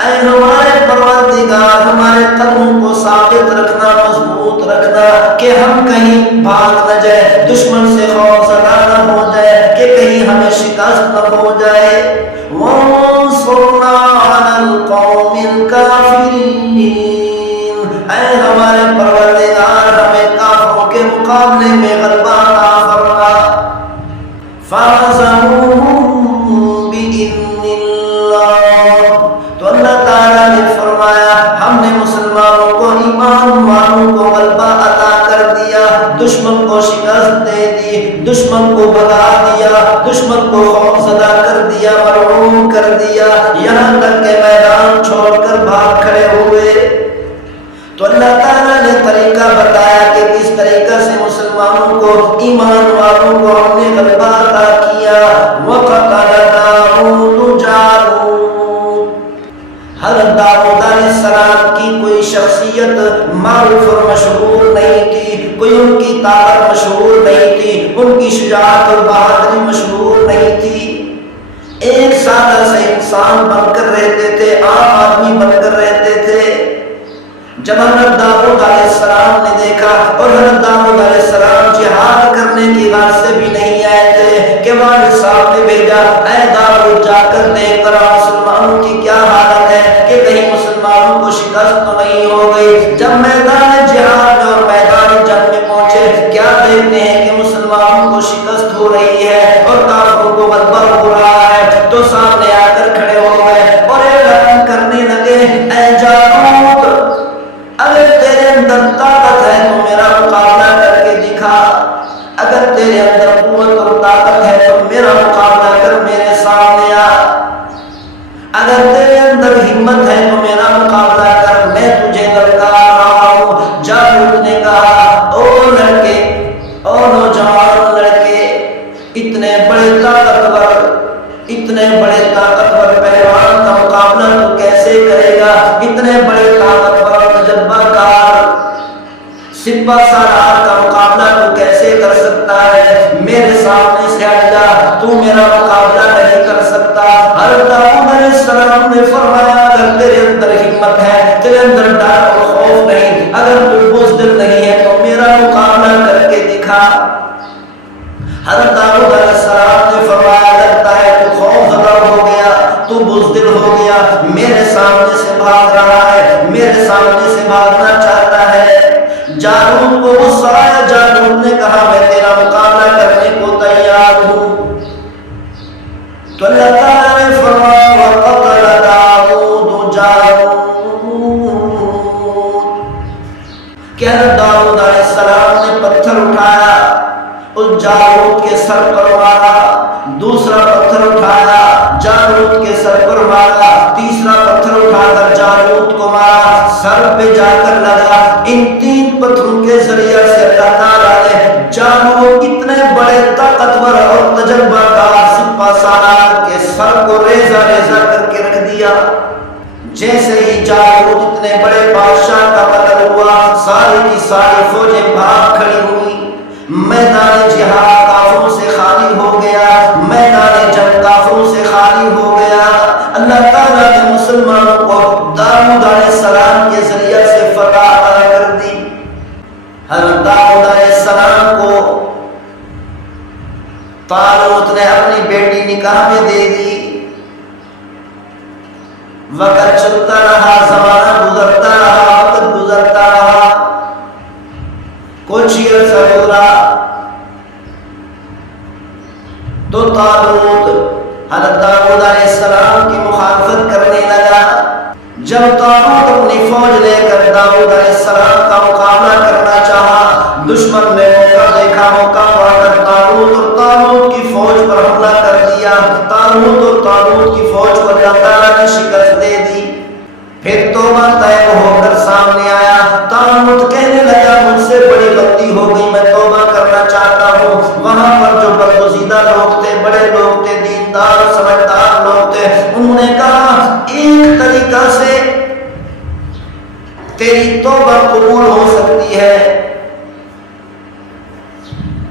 اے ہمارے پروردگار ہمارے قدموں کو ثابت رکھنا، مضبوط رکھنا، کہ ہم کہیں بھاگ نہ جائے، دشمن سے خوف زدہ نہ ہو جائے، کہ کہیں ہمیں شکست نہ ہو جائے، وانصرنا علی القوم الکافرین، اے ہمارے پروردگار ہمیں کافروں کے مقابلے میں غلبہ عطا فرما۔ فَعَزَمُوهُمْ بِإِذْنِ اللَّهِ، تو اللہ تعالیٰ نے فرمایا ہم نے مسلمانوں کو، ایمان والوں کو غلبہ عطا کر دیا، دشمن کو شکست دے دی، دشمن کو بھگا دیا، دشمن کو خوفزدہ کر دیا، مرعوب کر دیا، یہاں تک کہ میدان چھوڑ کر بھاگ کھڑے ہوئے۔ تو اللہ تعالیٰ نے طریقہ بتایا کہ کس طریقہ سے مسلمانوں کو، ایمان والوں کو ہم نے غلبہ عطا کیا۔ وَقَتَلَ دَاوُودُ جَالُوتَ، حضرت داؤد علیہ السلام کی کوئی شخصیت معروف اور مشہور نہیں تھی، کوئی ان کی طاقت مشہور نہیں تھی، ان کی شجاعت اور بہادری مشہور نہیں تھی، ایک سادہ سے انسان بن کر رہتے تھے، عام آدمی بن کر رہتے تھے۔ جب حضرت داؤد علیہ السلام نے دیکھا، اور حضرت داؤد علیہ السلام جہاد کرنے کی غرض سے بھی نہیں آئے تھے کہ والد صاحب نے بھیجا، اے داؤد جا کر دیکھ کر مسلمانوں کی کیا حالت ہے، کہ کہیں مسلمانوں کو شکست تو نہیں ہو گئی۔ جب میدان جہاد اور میدان جنگ میں پہنچے، کیا دیکھ تیرے اندر قوت اور طاقت ہے تو میرا مقابلہ کر، میرے سامنے آ۔ اگر تیرے اندر ہمت ہے تو میرا مقابلہ کر، میں تجھے للکار رہا ہوں۔ جالوت نے کہا او لڑکے، او نوجوان لڑکے، اتنے بڑے طاقتور پہلوان کا مقابلہ تو کیسے کرے گا؟ اتنے بڑے طاقتور تجربہ کار سپہ سالار کا مقابلہ تو کیسے کر سکتا ہے؟ میرے سامنے سے ہٹ جا، تو میرا مقابلہ نہیں کر سکتا۔ حضرت داؤد علیہ السلام نے فرمایا اگر تیرے اندر ہمت ہے، تیرے اندر ڈر اور خوف نہیں، اگر تو بزدل نہیں ہے تو میرا مقابلہ کر کے دکھا۔ حضرت داؤد علیہ السلام نے فرمایا لگتا ہے تو خوف زدہ ہو گیا، تو بزدل ہو گیا، میرے سامنے سے بھاگ رہا ہے، میرے سامنے سے بھاگنا چاہتا ہے۔ جالوت کو غصہ آیا، جالوت نے کہا میں تیرا مقابلہ کرنے کو تیار ہوں۔ تو اللہ تعالیٰ نے فرمایا وَقَتَلَ دَاؤُدُ جَالُوتَ، کہ حضرت داؤد علیہ السلام نے پتھر اٹھایا، اس جالوت کے سر پر مارا، دوسرا پتھر اٹھایا جالوت کے سر پر مارا، تیسرا پتھر اٹھا کر جالوت کو مارا، سر پہ جا کر لگا۔ ان 3 پتھروں کے ذریعے سے اللہ تعالیٰ نے جالوت اتنے بڑے طاقتور اور تجربہ کار سپہ سالار کے سر کو ریزہ ریزہ کر کے رکھ دیا۔ جیسے ہی جالوت اتنے بڑے بادشاہ کا قتل ہوا، ساری کی ساری فوجیں بھاگ کھڑی ہوئی، میدان جہاد کافروں سے خالی ہو گیا، میدان جنگ کافروں سے خالی ہو گیا۔ اللہ تعالیٰ نے مسلمانوں کو داؤد علیہ السلام کے ذریعے سے فتح عطا کر دی۔ حضرت داؤد علیہ السلام کو طالوت نے اپنی بیٹی نکاح میں دے دی۔ وقت چلتا رہا، زمانہ گزرتا رہا، وقت گزرتا رہا، کچھ عرصہ گزرا تو طالوت حضرت داؤد علیہ السلام کی مخالفت کرنے لگا۔ جب طالوت اپنی فوج لے کر داؤد علیہ السلام کا مقابلہ کرنا چاہا، دشمن نے موقع دیکھا، موقع پا کر طالوت اور طالوت کی فوج پر حملہ کر دیا۔ طالوت اور طالوت کی فوج کو اللہ تعالیٰ نے شکست دے دی۔ پھر توبہ طیب ہو کر سامنے آیا، طالوت کہنے لگا مجھ سے بڑی غلطی ہو گئی، میں توبہ کرنا چاہتا ہوں۔ وہاں پر جو برگزیدہ لوگ تھے، بڑے لوگ تھے، دیندار سمجھدار لوگ تھے، انہوں نے کہا ایک طریقہ سے تیری توبہ قبول ہو سکتی ہے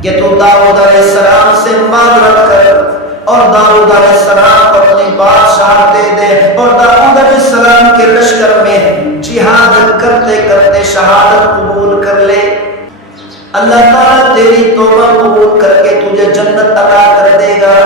کہ تو داؤد علیہ السلام سے معذرت کر اور داؤد علیہ السلام کو اپنی بادشاہ دے دے اور داؤد علیہ السلام کے لشکر میں جہاد کرتے کرتے شہادت قبول کر لے۔ اللہ تعالیٰ تیری توبہ قبول کر کے تجھے جنت عطا کر دے گا۔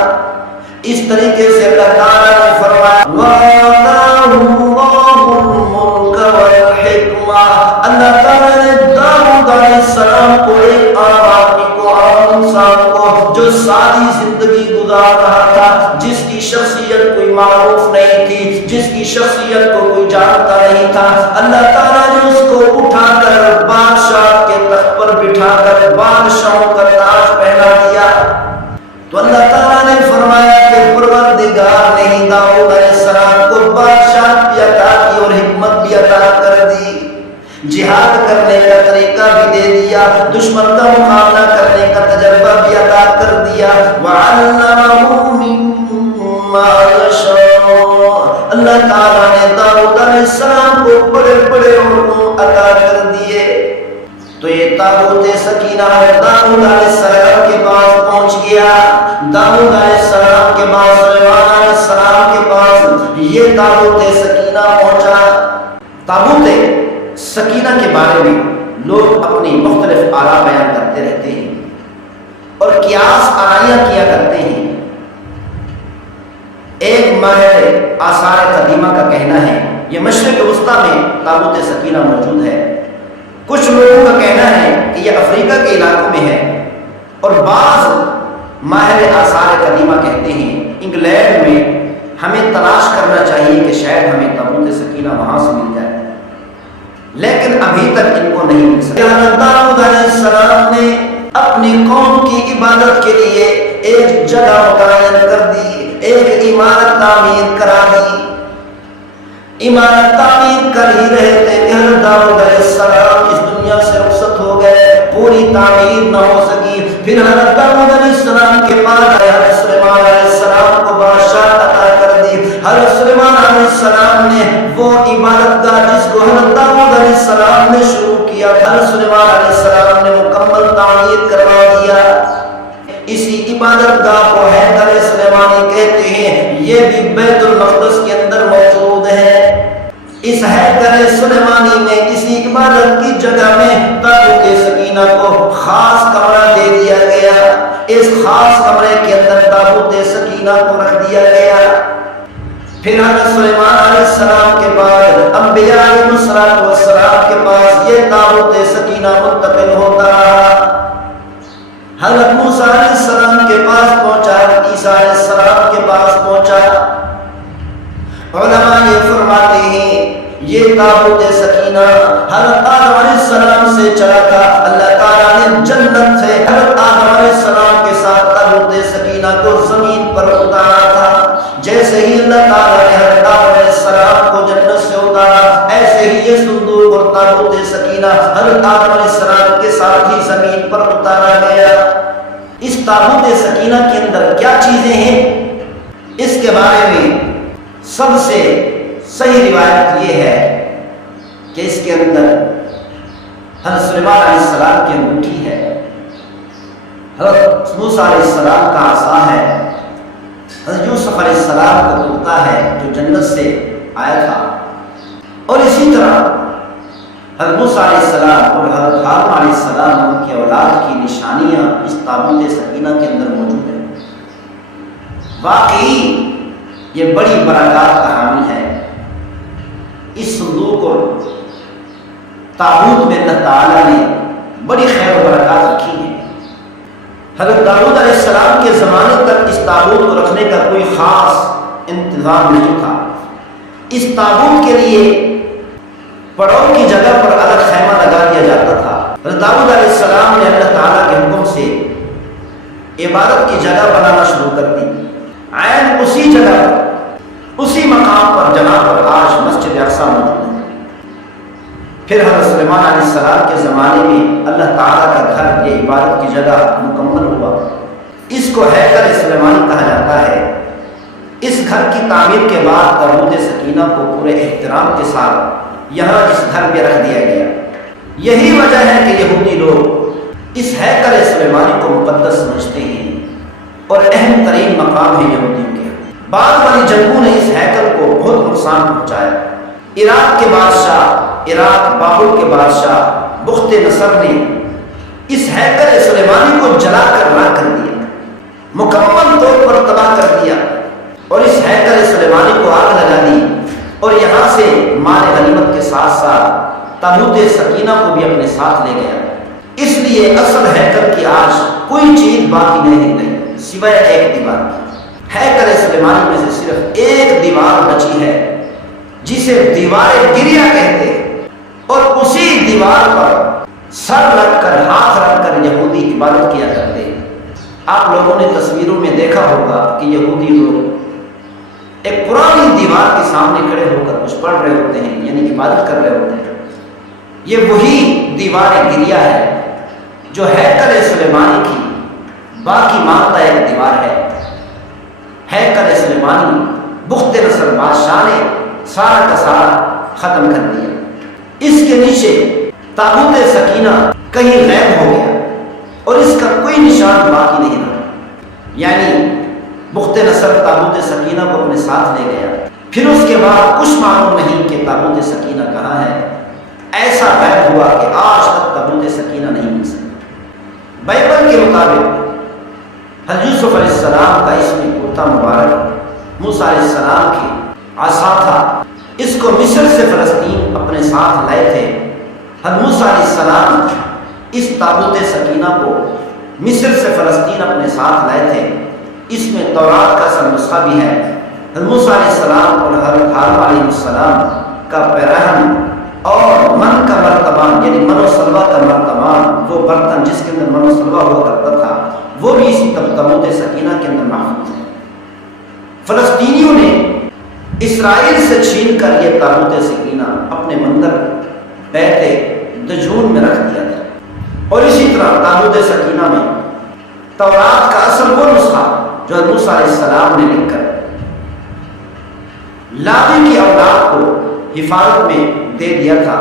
اس طریقے سے اللہ تعالیٰ نے فرمایا وَآتَاهُ اللَّهُ الْمُلْكَ وَالْحِكْمَةَ، اللہ تعالیٰ نے داؤد علیہ السلام کو، ایک عام آدمی کو، عام انسان کو جو سادی زندگی گزار رہا تھا، جس کی شخصیت کوئی معروف نہیں تھی، جس کی شخصیت کو کوئی جانتا نہیں تھا، اللہ تعالیٰ نے اس کو اٹھا کر بادشاہ کے تخت پر بٹھا کر بادشاہوں کا تاج پہنا دیا۔ تو اللہ تعالیٰ نے فرمایا کہ پروردگار نے داؤد علیہ السلام کو بادشاہ بھی عطا کی اور حکمت بھی عطا کر دی، جہاد کرنے کا طریقہ بھی دے دیا، دشمن کا مقابلہ کرنے کا تجربہ بھی عطا کر دیا۔ وَعَلَّمَهُ مِمَّا يَشَاءُ، اللہ تعالیٰ نے داؤد علیہ السلام کو بڑے بڑے علوم عطا کر دیے۔ تو یہ تابوت سکینہ داؤد علیہ السلام کے پاس پہنچ گیا۔ داؤد علیہ السلام کے پاس، سلیمان علیہ السلام کے پاس یہ تابوت سکینہ پہنچا۔ تابوت سکینہ کے بارے میں لوگ اپنی مختلف آراء بیان کرتے رہتے ہیں اور قیاس آرائیاں کیا کرتے ہیں۔ ایک ماہر آثار قدیمہ کا کہنا ہے یہ مشرق وسطیٰ میں تابوت سکینہ موجود ہے۔ کچھ لوگوں کا کہنا ہے کہ یہ افریقہ کے علاقوں میں ہے، اور بعض ماہر آثار قدیمہ کہتے ہیں انگلینڈ میں ہمیں تلاش کرنا چاہیے کہ شاید ہمیں تابوت سکینہ وہاں سے مل جائے، لیکن ابھی تک ان کو نہیں مل سکا۔ داؤد علیہ السلام نے اپنی قوم کی عبادت کے لیے ایک جگہ متعین کر دی، ایک عمارت تعمیر کرا دی۔ عمارت تعمیر کر ہی رہے تھے کہ حضرت داؤد علیہ السلام اس دنیا سے رخصت ہو گئے، پوری تعمیر نہ ہو سکی۔ پھر حضرت داؤد علیہ السلام کے بعد حضرت سلیمان علیہ السلام کو بادشاہ عطا کر دی۔ حضرت سلیمان علیہ السلام نے وہ عبادت گاہ جس کو حضرت داؤد علیہ السلام نے شروع کیا، حضرت سلیمان علیہ السلام نے مکمل تعمیر کروا دیا۔ اسی عبادت گاہ کو ہیکل سلیمانی کہتے ہیں، یہ بھی بیت المقدس کے اندر موجود ہے۔ اس ہیکل سلیمانی میں اسی عبادت کی جگہ میں تابوت سکینہ کو خاص کمرہ دے دیا گیا۔ اس خاص کمرے کے اندر تابوت سکینہ کو رکھ دیا گیا۔ پھر حضرت سلیمان علیہ السلام کے بعد انبیاء علیہ السلام کے پاس یہ تابوت سکینہ منتقل ہوتا رہا۔ حضرت موسیٰ علیہ السلام کے پاس پہنچا، حضرت عیسیٰ علیہ السلام کے پاس پہنچا۔ علماء یہ فرماتے ہیں یہ تابوت سکینہ حضرت آدم علیہ السلام سے چلا تھا۔ اللہ تعالیٰ نے جنت سے حضرت آدم علیہ السلام کے ساتھ تابوت سکینہ کو زمین پر اتارا تھا۔ جیسے ہی اللہ تعالیٰ نے حضرت آدم علیہ السلام کو جنت سے اتارا، ایسے ہی یہ صندوق اور تابوت سکینہ حضرت آدم علیہ السلام کے ساتھ ہی زمین پر اتارا گیا۔ اس تابوت سکینہ کے اندر کیا چیزیں ہیں، اس کے بارے میں سب سے صحیح روایت یہ ہے کہ اس کے اندر حضرت سلیمان علیہ السلام کی انگوٹھی ہے، حضرت موسیٰ علیہ السلام کا عصا ہے، حضرت یوسف علیہ السلام کا کرتا ہے جو جنت سے آیا تھا، اور اسی طرح حضرت موسیٰ علیہ السلام اور حضرت ہارون علیہ السلام ان کی اولاد کی نشانیاں اس تابوت سکینہ کے اندر موجود ہیں۔ واقعی یہ بڑی برکات کا حامل ہے۔ اس صندوق اور تابوت میں اللہ تعالیٰ نے بڑی خیر و برکات رکھی ہیں۔ حضرت داؤد علیہ السلام کے زمانے تک اس تابوت کو رکھنے کا کوئی خاص انتظام نہیں تھا۔ اس تابوت کے لیے پڑاؤ کی جگہ پر الگ خیمہ لگا دیا جاتا تھا۔ حضرت داؤد علیہ السلام نے اللہ تعالیٰ کے حکم سے عبادت کی جگہ بنانا شروع کر دی، عین اسی جگہ اسی مقام پر جہاں پر آج مسجد اقصی موجود ہے۔ پھر حضرت سلیمان علیہ السلام کے زمانے میں اللہ تعالیٰ کا گھر یہ عبادت کی جگہ مکمل ہوا۔ اس کو ہیکل سلیمانی کہا جاتا ہے۔ اس گھر کی تعمیر کے بعد تابوت سکینہ کو پورے احترام کے ساتھ یہاں اس گھر میں رکھ دیا گیا۔ یہی وجہ ہے کہ یہودی لوگ اس ہیکل سلیمانی کو مقدس سمجھتے ہیں اور اہم ترین مقام ہے یہودیوں کے۔ بعد والی جنگوں نے اس ہیکل کو بہت نقصان پہنچایا۔ عراق کے بادشاہ، عراق بابل کے بادشاہ بخت نصر نے اس ہیکل سلیمانی کو جلا کر راکھ کر دیا، مکمل طور پر تباہ کر دیا، اور اس ہیکل سلیمانی کو آگ لگا دی، اور یہاں سے مال غنیمت کے ساتھ ساتھ تابوت سکینہ کو بھی اپنے ساتھ لے گیا۔ اس لیے اصل ہیکل کی آج کوئی چیز باقی نہیں سوائے ایک دیوار کی۔ ہیکل سلیمانی میں سے صرف ایک دیوار بچی ہے جسے دیوار گریا کہتے ہیں، اور اسی دیوار پر سر رکھ کر ہاتھ رکھ کر یہودی عبادت کیا کرتے ہیں۔ آپ لوگوں نے تصویروں میں دیکھا ہوگا کہ یہودی لوگ ایک پرانی دیوار کے سامنے کھڑے ہو کر کچھ پڑھ رہے ہوتے ہیں، یعنی عبادت کر رہے ہوتے ہیں۔ یہ وہی دیوار گریا ہے جو ہیکل سلیمانی کی باقی ماندہ ایک دیوار ہے۔ ہیکل سلیمانی بخت نصر بادشاہ نے سارا کا سارا ختم کر دیا۔ اس کے نیچے تابوت سکینہ کہیں غائب ہو گیا اور اس کا کوئی نشان باقی نہیں رہا، یعنی بخت نصر تابوت سکینہ کو اپنے ساتھ لے گیا۔ پھر اس کے بعد کچھ معلوم نہیں کہ تابوت سکینہ کہاں ہے۔ ایسا غائب ہوا کہ آج تک تابوت سکینہ نہیں مل سکی۔ بائبل کے مطابق حضرت یوسف علیہ السلام کا اس میں کرتا مبارک موسیٰ علیہ السلام کی عصا تھا، اس کو مصر سے فلسطین اپنے ساتھ لائے تھے۔ حضرت موسیٰ علیہ السلام اس تابوت سکینہ کو مصر سے فلسطین اپنے ساتھ لائے تھے۔ اس میں تورات کا اصل نسخہ بھی ہے۔ حضرت موسیٰ علیہ السلام اور حضرت ہارون علیہ السلام کا پیرہن اور من کا مرتبان یعنی من و سلوا کا مرتبان، وہ برتن جس کے اندر من و سلوا ہوا کرتا تھا، وہ بھی اسی تابوت سکینہ کے اندر محفوظ ہے۔ فلسطینیوں نے اسرائیل سے چھین کر یہ تابوت سکینہ اپنے مندر بیت دجون میں رکھ دیا تھا، اور اسی طرح تابوت سکینہ میں تورات کا اصل وہ نسخہ جو موسیٰ علیہ السلام نے لکھ کر لاوی کی اولاد کو حفاظت میں دے دیا تھا،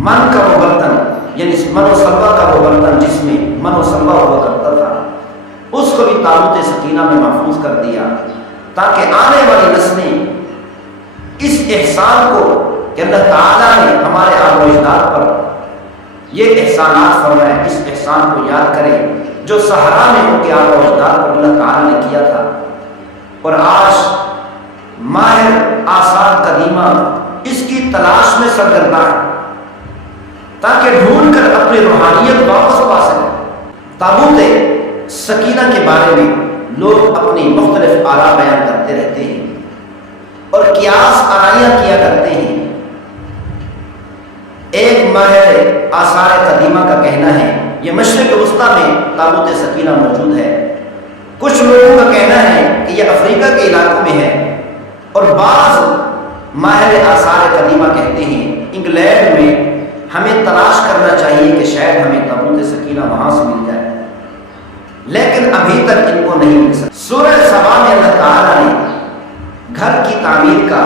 من کا وہ برتن یعنی من و سلوا کا وہ برتن جس میں من و سلوا ہوا کرتا تھا، اس کو بھی تابوت سکینہ میں محفوظ کر دیا، تاکہ آنے والی نسلیں اس احسان کو کہ اللہ تعالیٰ نے ہمارے آباء و اجداد پر یہ احسانات فرمائے، اس احسان کو یاد کریں جو صحرا میں ان کے آباء و اجداد پر اللہ تعالیٰ نے کیا تھا، اور آج ماہر آثار قدیمہ اس کی تلاش میں سرگرداں ہے تاکہ ڈھونڈ کر اپنی روحانیت واپس پا سکیں۔ تابوت سکینہ کے بارے میں لوگ اپنی مختلف آراء بیان کرتے رہتے ہیں اور قیاس آرائیاں کیا کرتے ہیں۔ ایک ماہر آثار قدیمہ کا کہنا ہے یہ مشرق وسطیٰ میں تابوت سکینہ موجود ہے، کچھ لوگوں کا کہنا ہے کہ یہ افریقہ کے علاقوں میں ہے، اور بعض ماہر آثار قدیمہ کہتے ہیں انگلینڈ میں ہمیں تلاش کرنا چاہیے کہ شاید ہمیں تابوت سکینہ وہاں سے مل جائے، لیکن ابھی تک ان کو نہیں مل سکتا۔ سورہ سبا میں اللہ تعالیٰ نے گھر کی تعمیر کا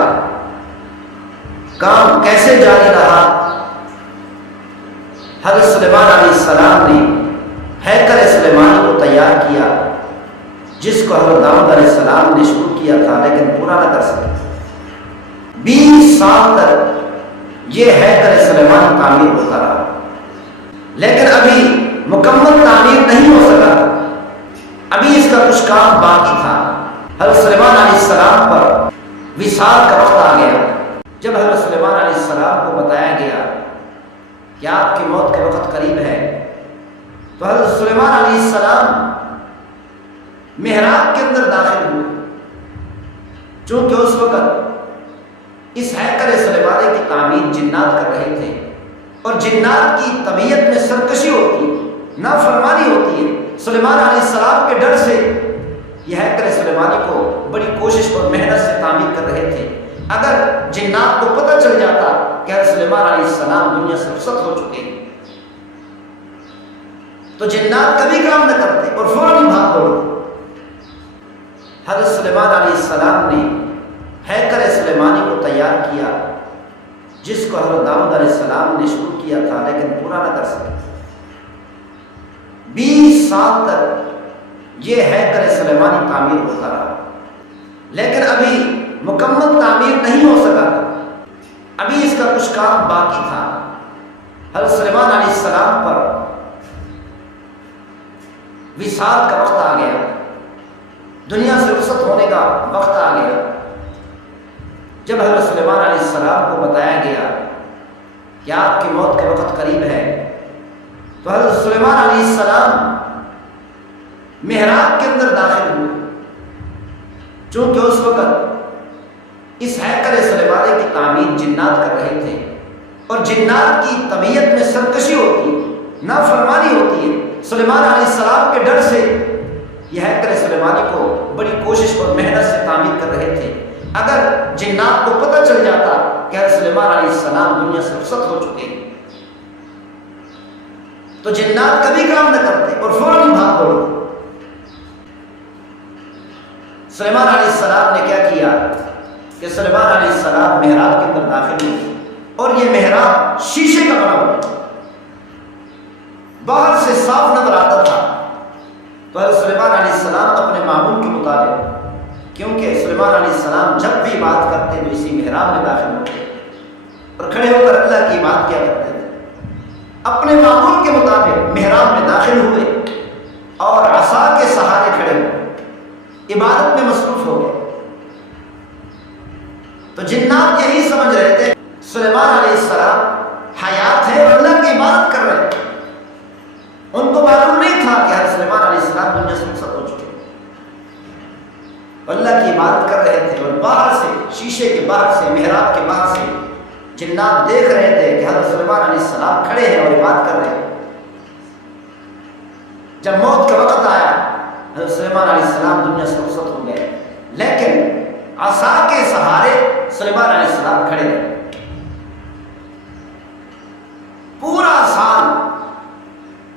کام کیسے جاری رہا، حضرت سلیمان علیہ السلام نے ہیکل سلیمانی کو تیار کیا جس کو حضرت داؤد علیہ السلام نے شروع کیا تھا لیکن پورا نہ کر سکے۔ 20 سال تک یہ ہیکل سلیمانی تعمیر ہوتا رہا، لیکن ابھی مکمل تعمیر نہیں ہو سکا، ابھی اس کا کچھ کام باقی تھا۔ حضرت سلیمان علیہ السلام پر وصال کا وقت آ گیا۔ جب حضرت سلیمان علیہ السلام کو بتایا گیا کہ آپ کی موت کا وقت قریب ہے، تو حضرت سلیمان علیہ السلام محراب کے اندر داخل ہوئے، چونکہ اس وقت اس ہیکل سلیمانی کی تعمیر جنات کر رہے تھے، اور جنات کی طبیعت میں سرکشی ہوتی ہے، نافرمانی ہوتی ہے۔ سلیمان علیہ السلام کے ڈر سے یہ ہیکل سلیمانی کو بڑی کوشش اور محنت سے تعمیر کر رہے تھے۔ اگر جنات کو پتہ چل جاتا کہ حضرت سلیمان علیہ السلام دنیا سے رخصت ہو چکے ہیں تو جنات کبھی کام نہ کرتے اور فوراً بھاگ دوڑتے۔ حضرت سلیمان علیہ السلام نے ہیکل سلیمانی کو تیار کیا جس کو حضرت داؤد علیہ السلام نے شروع کیا تھا لیکن پورا نہ کر سکے۔ 20 سال تک یہ ہیکل سلیمانی تعمیر ہوتا رہا، لیکن ابھی مکمل تعمیر نہیں ہو سکا، ابھی اس کا کچھ کام باقی تھا۔ حضرت سلیمان علیہ السلام پر وصال کا وقت آ گیا، دنیا سے رخصت ہونے کا وقت آ گیا۔ جب حضرت سلیمان علیہ السلام کو بتایا گیا کہ آپ کی موت کا وقت قریب ہے، تو حضرت سلیمان علیہ السلام محراب کے اندر داخل ہوئے، چونکہ اس وقت اس ہیکل سلیمانی کی تعمیر جنات کر رہے تھے، اور جنات کی طبیعت میں سرکشی ہوتی ہے، نافرمانی ہوتی ہے۔ سلیمان علیہ السلام کے ڈر سے یہ ہیکل سلیمانی کو بڑی کوشش اور محنت سے تعمیر کر رہے تھے۔ اگر جنات کو پتہ چل جاتا کہ حضرت سلیمان علیہ السلام دنیا سے رخصت ہو چکے ہیں تو جنات کبھی کام نہ کرتے اور فوراً بھاگ دوڑتے۔ سلیمان علیہ السلام نے کیا کیا کہ سلیمان علیہ السلام محراب کے اندر داخل ہوئے، اور یہ محراب شیشے کا بنا ہوا باہر سے صاف نظر آتا تھا۔ تو حضرت سلیمان علیہ السلام اپنے معمول کے مطابق، کیونکہ سلیمان علیہ السلام جب بھی بات کرتے تو اسی محراب میں داخل ہوتے اور کھڑے ہو کر اللہ کی بات کیا کرتے تھے، اپنے معمول کے مطابق محراب میں داخل ہوئے اور عصا کے سہارے کھڑے ہوئے، عبادت میں مصروف ہو گئے۔ تو جنات یہی سمجھ رہے تھے سلیمان علیہ السلام حیات ہے اور اللہ کی عبادت کر رہے ہیں، ان کو معلوم نہیں تھا کہ حضرت سلیمان علیہ السلام دنیا سے رخصت ہو چکے، اللہ کی عبادت کر رہے تھے، اور باہر سے شیشے کے باہر سے محراب کے باہر سے جنات دیکھ رہے تھے کہ حضرت سلیمان علیہ السلام کھڑے ہیں اور عبادت کر رہے ہیں۔ جب موت کا وقت آیا حضرت سلیمان علیہ السلام دنیا سے رخصت ہو گئے، لیکن عصا کے سہارے سلیمان علیہ السلام کھڑے رہے۔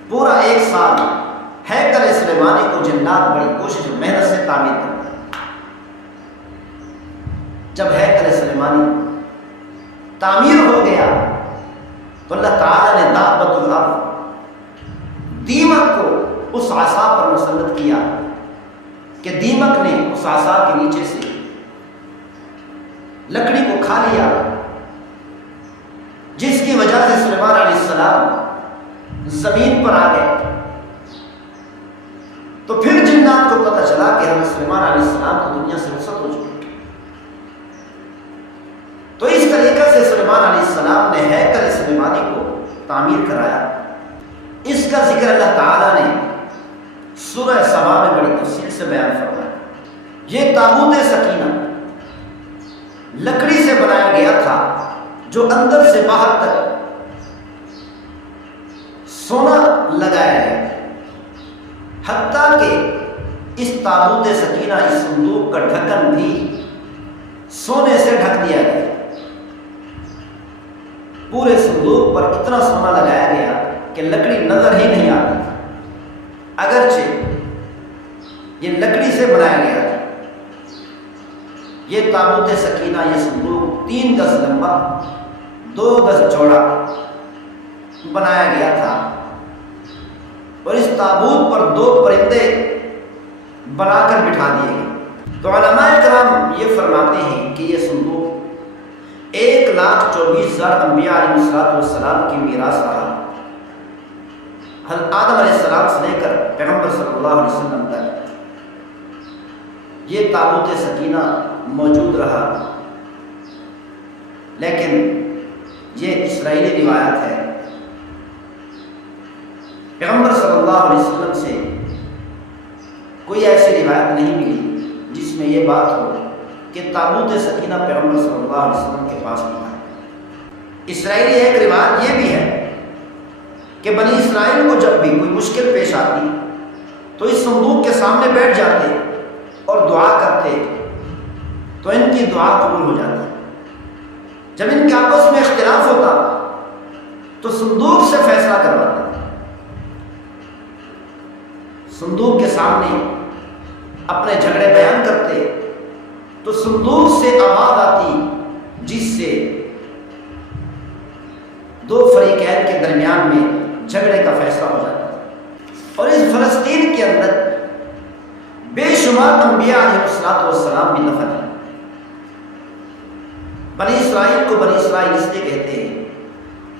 پورا ایک سال ہیکل سلیمانی کو جنات بڑی کوشش و محنت سے تعمیر کرتے ہیں۔ جب ہیکل سلیمانی تعمیر ہو گیا تو اللہ تعالیٰ نے دابۃ الارض دیمک کو اس عصا پر مسلط کیا کہ دیمک نے اس عصا کے نیچے سے لکڑی کو کھا لیا، جس کی وجہ سے سلیمان علیہ السلام زمین پر آ گئے۔ تو پھر جنات کو پتہ چلا کہ حضرت سلیمان علیہ السلام تو دنیا سے رخصت ہو چکے۔ تو اس طریقے سے سلیمان علیہ السلام نے ہیکل سلیمانی کو تعمیر کرایا۔ اس کا ذکر اللہ تعالیٰ نے سورہ سبا میں بڑی تفصیل سے بیان فرمایا۔ یہ تابوت سکینہ لکڑی سے بنایا گیا تھا جو اندر سے باہر تک سونا لگایا گیا، حتیٰ کہ اس تابوت سکینہ، اس صندوق کا ڈھکن بھی سونے سے ڈھک دیا گیا۔ پورے صندوق پر اتنا سونا لگایا گیا کہ لکڑی نظر ہی نہیں آتی تھی، اگرچہ یہ لکڑی سے بنایا گیا تھا۔ یہ تابوت سکینہ، یہ صندوق 3 گز لمبا 2 گز چوڑا بنایا گیا تھا، اور اس تابوت پر 2 پرندے بنا کر بٹھا دیے گئے۔ تو علماء کرام یہ فرماتے ہیں کہ یہ صندوق 1,24,000 انبیاء علیہ السلام کی میراث رہا۔ حضرت آدم علیہ السلام سے لے کر پیغمبر صلی اللہ علیہ وسلم تک یہ تابوت سکینہ موجود رہا، لیکن یہ اسرائیلی روایت ہے۔ پیغمبر صلی اللہ علیہ وسلم سے کوئی ایسی روایت نہیں ملی جس میں یہ بات ہو کہ تابوت سکینہ پیغمبر صلی اللہ علیہ وسلم کے پاس نہیں ہے۔ اسرائیلی ایک روایت یہ بھی ہے کہ بنی اسرائیل کو جب بھی کوئی مشکل پیش آتی تو اس صندوق کے سامنے بیٹھ جاتے اور دعا کرتے تو ان کی دعا قبول ہو جاتی۔ جب ان کے آپس میں اختلاف ہوتا تو صندوق سے فیصلہ کرواتے، صندوق کے سامنے اپنے جھگڑے بیان کرتے تو صندوق سے آواز آتی جس سے 2 فریقین کے درمیان میں جھگڑے کا فیصلہ ہو جاتا۔ اور اس فلسطین کے اندر بے شمار انبیاء علیہ السلام بھی دفن ہیں۔ بنی اسرائیل کو بنی اسرائیل اس لیے کہتے ہیں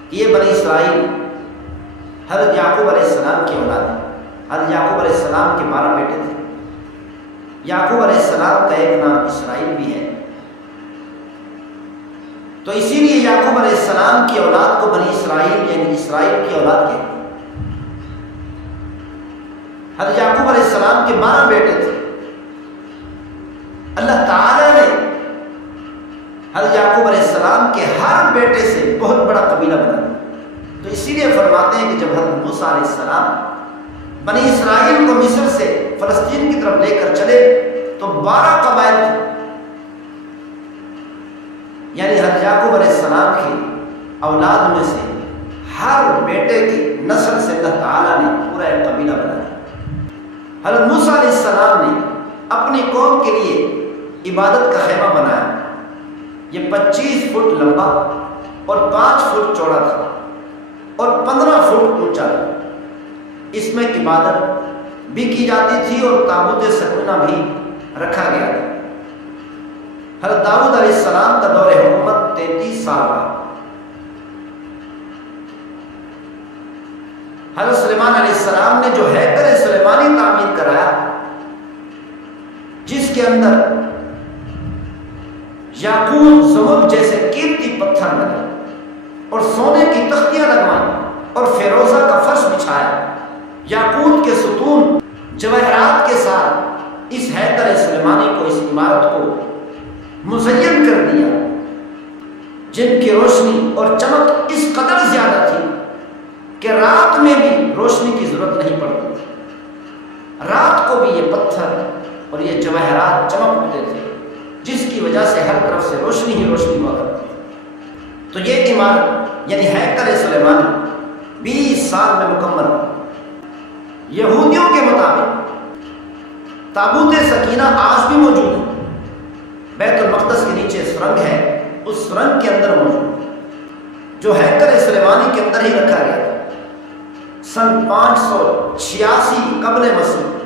کہ یہ بنی اسرائیل حضرت یعقوب علیہ السلام کی اولاد ہے۔ حضرت یعقوب علیہ السلام کے 12 بیٹے تھے۔ یعقوب علیہ السلام کا ایک نام اسرائیل بھی ہے، تو اسی لیے یعقوب علیہ السلام کی اولاد کو بنی اسرائیل یعنی اسرائیل کی اولاد کہتے ہیں۔ حضرت یعقوب علیہ السلام کے 12 بیٹے تھے۔ اللہ تعالی نے حضرت یعقوب علیہ السلام کے ہر بیٹے سے بہت بڑا قبیلہ بنا، تو اسی لیے فرماتے ہیں کہ جب حضرت موسیٰ علیہ السلام بنی اسرائیل کو مصر سے فلسطین کی طرف لے کر چلے تو 12 قبائل تھے، یعنی حضرت یعقوب علیہ السلام کی اولاد میں سے ہر بیٹے کی نسل سے اللہ تعالیٰ نے پورا ایک قبیلہ بنایا۔ حضرت موسیٰ علیہ السلام نے اپنی قوم کے لیے عبادت کا خیمہ بنایا۔ یہ 25 فٹ لمبا اور 5 فٹ چوڑا تھا اور 15 فٹ اونچا تھا۔ اس میں عبادت بھی کی جاتی تھی اور تابوت سکینہ بھی رکھا گیا تھا۔ حضرت داؤد علیہ السلام کا دور حکومت 33 سال رہا۔ حضرت سلیمان علیہ السلام نے جو ہیکل سلیمانی تعمیر کرایا، جس کے اندر یاقوت زمرد جیسے قیمتی پتھر لگے اور سونے کی تختیاں لگوائیں اور فیروزہ کا فرش بچھایا، یاقوت کے ستون جواہرات کے ساتھ اس ہیکل سلیمانی کو، اس عمارت کو مزین کر دیا، جن کی روشنی اور چمک اس قدر زیادہ تھی کہ رات میں بھی روشنی کی ضرورت نہیں پڑتی تھی۔ رات کو بھی یہ پتھر اور یہ جواہرات چمک اٹھتے تھے، جس کی وجہ سے ہر طرف سے روشنی ہی روشنی ہوا کرتی تھی۔ تو یہ عمارت یعنی ہیکل سلیمانی 20 سال میں مکمل ہوئی۔ یہودیوں کے مطابق تابوت سکینہ آج بھی موجود ہے، بیت المقدس کے نیچے سرنگ ہے، اس سرنگ کے اندر موجود ہے، جو ہیکل سلیمانی کے اندر ہی رکھا گیا تھا۔ سن 586 قبل مسیح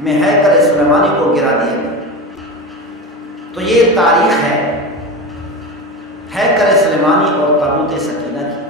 میں ہیکل سلیمانی کو گرا دیا گیا۔ تو یہ تاریخ ہے ہیکل سلیمانی اور تابوت سکینہ کی۔